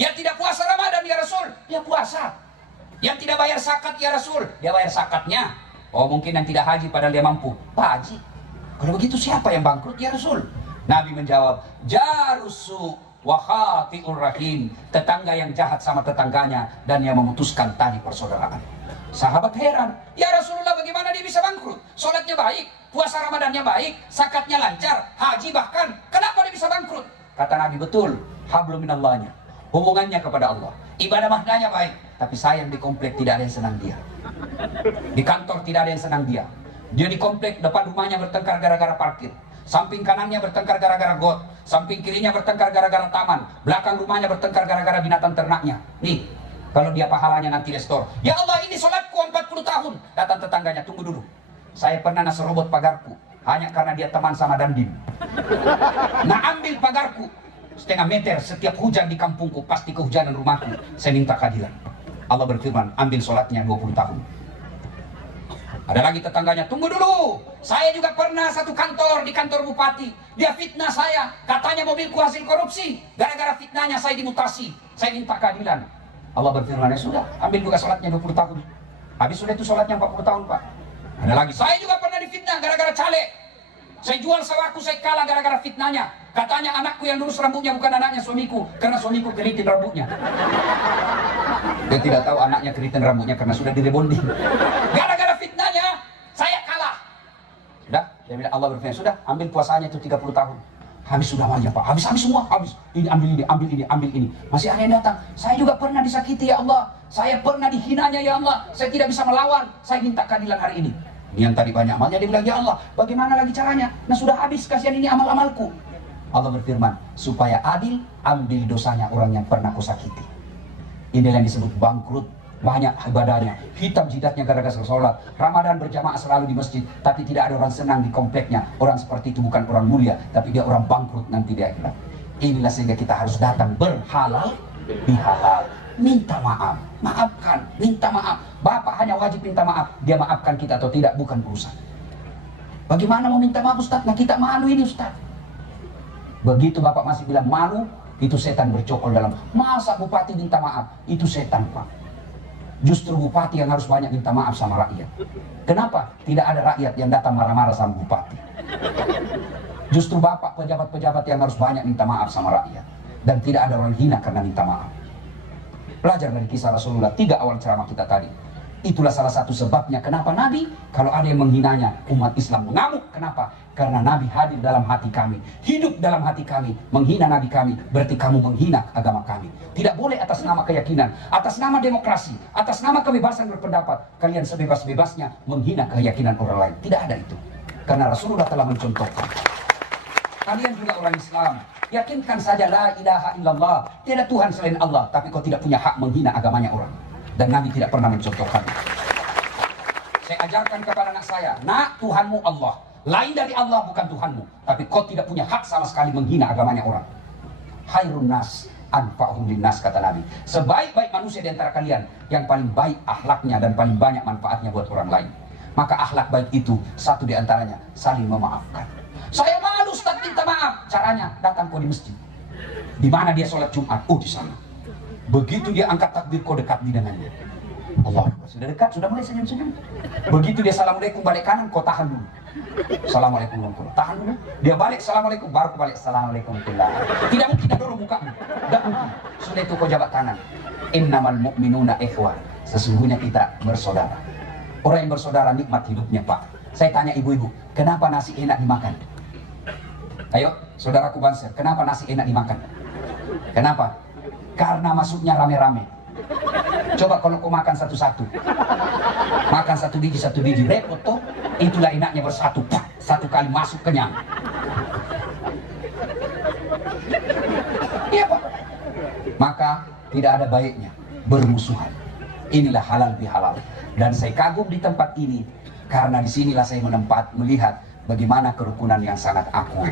Yang tidak puasa Ramadan ya Rasul, ya puasa. Yang tidak bayar zakat ya Rasul, dia bayar zakatnya. Oh mungkin yang tidak haji padahal dia mampu, Pak Haji. Kalau begitu siapa yang bangkrut ya Rasul? Nabi menjawab, jarusu wa khati'ur rahim, tetangga yang jahat sama tetangganya dan yang memutuskan tali persaudaraan. Sahabat heran, ya Rasulullah bagaimana dia bisa bangkrut? Sholatnya baik, puasa Ramadannya baik, zakatnya lancar, haji bahkan, kenapa dia bisa bangkrut? Kata Nabi, betul, hablum minallahnya, hubungannya kepada Allah, ibadah maknanya baik, tapi sayang di komplek tidak ada yang senang dia. Di kantor tidak ada yang senang dia. Dia di komplek depan rumahnya bertengkar gara-gara parkir, samping kanannya bertengkar gara-gara got, samping kirinya bertengkar gara-gara taman, belakang rumahnya bertengkar gara-gara binatang ternaknya. Nih, Kalau dia pahalanya nanti restore. Ya Allah, ini sholatku 40 tahun. Datang tetangganya, tunggu dulu. Saya pernah naserobot pagarku. Hanya karena dia teman sama Dandim. Nah, ambil pagarku. Setengah meter setiap hujan di kampungku. Pasti kehujanan rumahku. Saya minta keadilan. Allah berfirman, ambil sholatnya 20 tahun. Ada lagi tetangganya, tunggu dulu. Saya juga pernah satu kantor, di kantor bupati. Dia fitnah saya. Katanya mobilku hasil korupsi. Gara-gara fitnahnya saya dimutasi. Saya minta keadilan. Allah berfirman, ya sudah, ambil juga sholatnya 20 tahun. Habis sudah itu sholatnya 40 tahun, Pak. Ada lagi, saya juga pernah difitnah gara-gara caleg. Saya jual sawahku, saya kalah gara-gara fitnahnya. Katanya anakku yang lurus rambutnya bukan anaknya suamiku, karena suamiku keriting rambutnya. Dia tidak tahu anaknya keriting rambutnya karena sudah direbonding. Gara-gara fitnahnya, saya kalah. Sudah, dia bilang, Allah berfirman, sudah, ambil puasanya itu 30 tahun. Habis sudah aja, Pak, habis semua, habis. Ini ambil ini, ambil ini, ambil ini. Masih ada yang datang. Saya juga pernah disakiti, ya Allah. Saya pernah dihinanya, ya Allah. Saya tidak bisa melawan. Saya minta keadilan hari ini. Ini yang tadi banyak amalnya, dia bilang, ya Allah, bagaimana lagi caranya? Nah, sudah habis, kasihan ini amal-amalku. Allah berfirman, supaya adil, ambil dosanya orang yang pernah kau sakiti. Inilah yang disebut bangkrut. Banyak ibadahnya, hitam jidatnya gara-gara sholat, Ramadan berjamaah selalu di masjid, tapi tidak ada orang senang di kompleknya. Orang seperti itu bukan orang mulia, tapi dia orang bangkrut nanti di akhirat. Inilah sehingga kita harus datang berhalal bihalal, minta maaf, maafkan, minta maaf. Bapak hanya wajib minta maaf, dia maafkan kita atau tidak bukan urusan. Bagaimana mau minta maaf, Ustaz? Nah, kita malu ini, Ustaz. Begitu Bapak masih bilang malu, itu setan bercokol dalam. Masa bupati minta maaf? Itu setan, Pak. Justru bupati yang harus banyak minta maaf sama rakyat. Kenapa? Tidak ada rakyat yang datang marah-marah sama bupati. Justru Bapak pejabat-pejabat yang harus banyak minta maaf sama rakyat. Dan tidak ada orang hina karena minta maaf. Belajar dari kisah Rasulullah, 3 awal ceramah kita tadi. Itulah salah satu sebabnya kenapa Nabi, kalau ada yang menghinanya, umat Islam mengamuk. Kenapa? Karena Nabi hadir dalam hati kami, hidup dalam hati kami. Menghina Nabi kami, berarti kamu menghina agama kami. Tidak boleh atas nama keyakinan, atas nama demokrasi, atas nama kebebasan berpendapat, kalian sebebas-bebasnya menghina keyakinan orang lain. Tidak ada itu. Karena Rasulullah telah mencontohkan. Kalian juga orang Islam, yakinkan saja la ilaha illallah, tiada Tuhan selain Allah, tapi kau tidak punya hak menghina agamanya orang. Dan Nabi tidak pernah mencontohkan. Saya ajarkan kepada anak saya, nak, Tuhanmu Allah, lain dari Allah bukan Tuhanmu, tapi kau tidak punya hak sama sekali menghina agamanya orang. Khairun nas anfa'uhum linnas, kata Nabi. Sebaik-baik manusia di antara kalian yang paling baik akhlaknya dan paling banyak manfaatnya buat orang lain. Maka akhlak baik itu satu di antaranya saling memaafkan. Saya malu, Ustaz, minta maaf. Caranya, datang kau di masjid. Di mana dia sholat Jumat? Oh, di sana. Begitu dia angkat takbir, kau dekat di dengannya. Allah, sudah dekat, sudah mulai senyum-senyum. Begitu dia assalamualaikum balik kanan, kau tahan dulu. Assalamualaikum warahmatullahi, tahan dulu. Dia balik assalamualaikum, baru kau balik assalamualaikum warahmatullahi. Tidak mungkin kita dorong mukamu, tidak mungkin. Sudah itu kau jabat tangan. Innamal mu'minuna ikhwah. Sesungguhnya kita bersaudara. Orang yang bersaudara nikmat hidupnya, Pak. Saya tanya ibu-ibu, kenapa nasi enak dimakan? Ayo, saudaraku Banser, kenapa nasi enak dimakan? Kenapa? Karena masuknya rame-rame. Coba kalau kau makan satu-satu, makan satu biji repot toh. Itulah enaknya bersatu, Pak. Satu kali masuk kenyang. Iya, Pak. Maka tidak ada baiknya bermusuhan. Inilah halal bihalal. Dan saya kagum di tempat ini karena disinilah saya melihat bagaimana kerukunan yang sangat akur.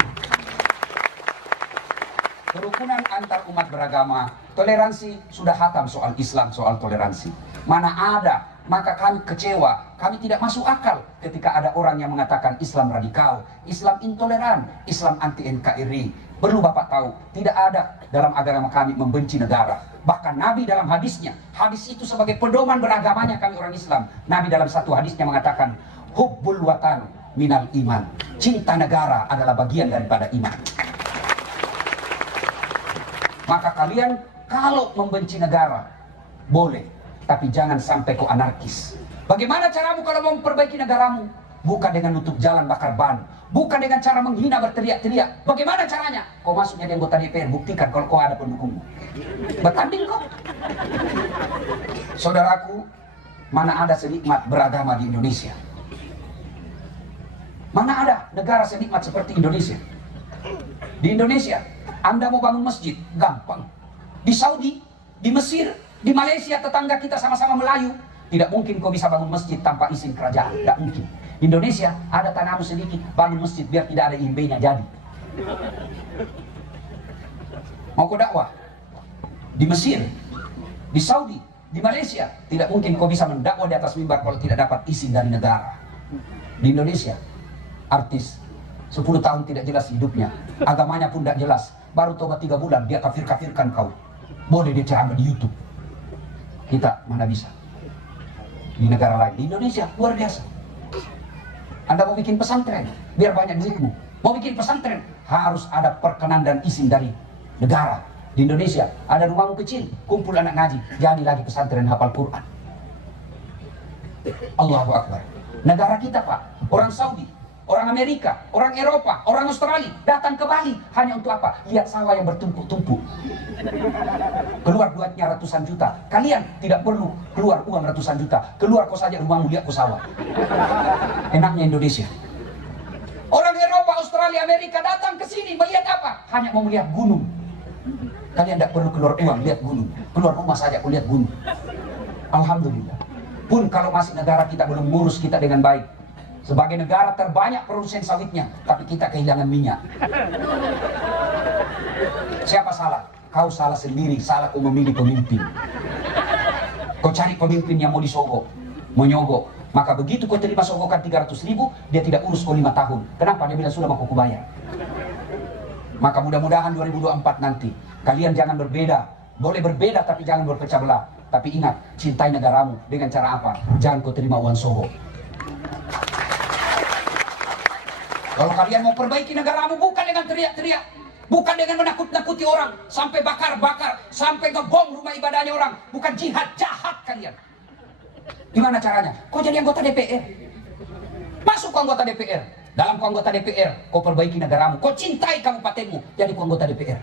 Kerukunan antar umat beragama, toleransi, sudah hatam soal Islam, soal toleransi. Mana ada, maka kami kecewa, kami tidak masuk akal ketika ada orang yang mengatakan Islam radikal, Islam intoleran, Islam anti NKRI. Perlu Bapak tahu, tidak ada dalam agama kami membenci negara. Bahkan Nabi dalam hadisnya, hadis itu sebagai pedoman beragamanya kami orang Islam. Nabi dalam satu hadisnya mengatakan, hubbul watan minal iman. Cinta negara adalah bagian daripada iman. Maka kalian kalau membenci negara, boleh. Tapi jangan sampai kau anarkis. Bagaimana caramu kalau mau memperbaiki negaramu? Bukan dengan nutup jalan bakar ban. Bukan dengan cara menghina berteriak-teriak. Bagaimana caranya? Kau masuk jadi anggota DPR, buktikan kalau kau ada pendukungmu. Bertanding kau. Saudaraku, mana ada senikmat beragama di Indonesia? Mana ada negara senikmat seperti Indonesia? Di Indonesia, Anda mau bangun masjid, gampang. Di Saudi, di Mesir, Di Malaysia tetangga kita sama-sama Melayu, tidak mungkin kau bisa bangun masjid tanpa izin kerajaan, tidak mungkin. Indonesia ada tanahmu sedikit, bangun masjid biar tidak ada IMB-nya jadi. Mau kau dakwah di Mesir, di Saudi, di Malaysia, tidak mungkin kau bisa mendakwah di atas mimbar kalau tidak dapat izin dari negara. Di Indonesia, artis 10 tahun tidak jelas hidupnya, agamanya pun tidak jelas, baru tobat 3 bulan dia kafir-kafirkan kau, boleh dia ceramah di YouTube. Kita mana bisa. Di negara lain, di Indonesia luar biasa. Anda mau bikin pesantren biar banyak duitmu, mau bikin pesantren harus ada perkenan dan izin dari negara. Di Indonesia ada rumahmu kecil, kumpul anak ngaji, jadi lagi pesantren hafal Quran. Allahu Akbar. Negara kita Pak, orang Saudi, orang Amerika, orang Eropa, orang Australia datang ke Bali hanya untuk apa? Lihat sawah yang bertumpuk-tumpuk. Keluar duitnya ratusan juta. Kalian tidak perlu keluar uang ratusan juta. Keluar kau saja rumahmu, lihat kau sawah. Enaknya Indonesia. Orang Eropa, Australia, Amerika datang ke sini melihat apa? Hanya mau melihat gunung. Kalian tidak perlu keluar uang, lihat gunung. Keluar rumah saja, kau lihat gunung. Alhamdulillah. Pun kalau masih negara kita belum ngurus kita dengan baik. Sebagai negara terbanyak produsen sawitnya, tapi kita kehilangan minyak. Siapa salah? Kau salah sendiri, salah kau memilih pemimpin. Kau cari pemimpin yang mau disogok, mau nyogok. Maka begitu kau terima sogokan 300.000, dia tidak urus kau 5 tahun. Kenapa? Dia bilang sudah mau kau bayar. Maka mudah-mudahan 2024 nanti, kalian jangan berbeda. Boleh berbeda tapi jangan berpecah belah. Tapi ingat, cintai negaramu dengan cara apa? Jangan kau terima uang sogok. Kalau kalian mau perbaiki negaramu bukan dengan teriak-teriak, bukan dengan menakut-nakuti orang, sampai bakar-bakar, sampai ngebom rumah ibadahnya orang, bukan jihad, jahat kalian. Gimana caranya? Kau jadi anggota DPR. Masuk ke anggota DPR. Dalam kau anggota DPR, kau perbaiki negaramu, kau cintai kabupatenmu, jadi kau anggota DPR.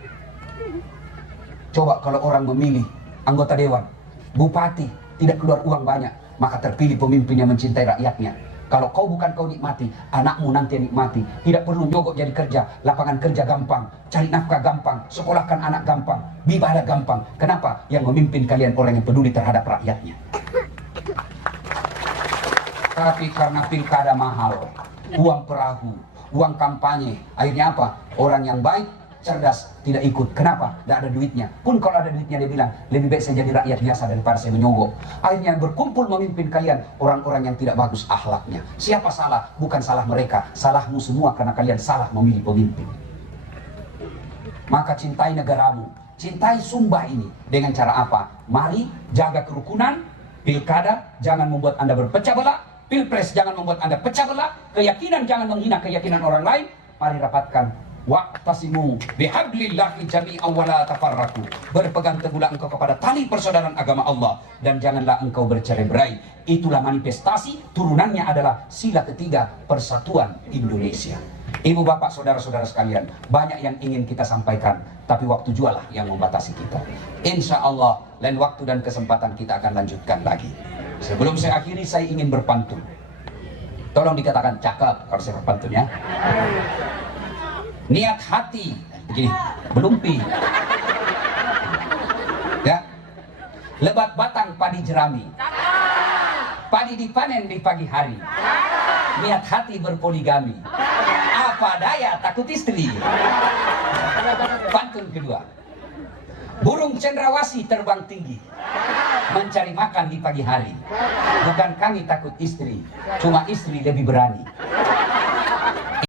Coba kalau orang memilih anggota dewan, bupati, tidak keluar uang banyak, maka terpilih pemimpin yang mencintai rakyatnya. Kalau kau bukan kau nikmati, anakmu nanti yang nikmati. Tidak perlu nyogok jadi kerja, lapangan kerja gampang, cari nafkah gampang, sekolahkan anak gampang, ibadah gampang. Kenapa? Yang memimpin kalian orang yang peduli terhadap rakyatnya. Tapi karena pilkada mahal, uang perahu, uang kampanye, akhirnya apa? Orang yang baik, cerdas, tidak ikut. Kenapa? Tidak ada duitnya. Pun kalau ada duitnya dia bilang, lebih baik saya jadi rakyat biasa daripada saya menyogok. Akhirnya berkumpul memimpin kalian orang-orang yang tidak bagus akhlaknya. Siapa salah? Bukan salah mereka. Salahmu semua karena kalian salah memilih pemimpin. Maka cintai negaramu. Cintai Sumba ini. Dengan cara apa? Mari jaga kerukunan. Pilkada jangan membuat Anda berpecah belah. Pilpres jangan membuat Anda pecah belah. Keyakinan jangan menghina keyakinan orang lain. Mari rapatkan. Wa'tasimu bihablillahi jami'an wa la tafarraqu. Berpegang teguhlah engkau kepada tali persaudaraan agama Allah dan janganlah engkau bercerai-berai. Itulah manifestasi, turunannya adalah sila ketiga persatuan Indonesia. Ibu bapak saudara-saudara sekalian, banyak yang ingin kita sampaikan, tapi waktu jualah yang membatasi kita. Insya Allah lain waktu dan kesempatan kita akan lanjutkan lagi. Sebelum saya akhiri, saya ingin berpantun. Tolong dikatakan cakep kalau saya berpantun ya. Niat hati begini, belumpi ya, lebat batang padi jerami, padi dipanen di pagi hari, niat hati berpoligami, apa daya takut istri. Pantun kedua, burung cendrawasih terbang tinggi, mencari makan di pagi hari, bukan kami takut istri, cuma istri lebih berani.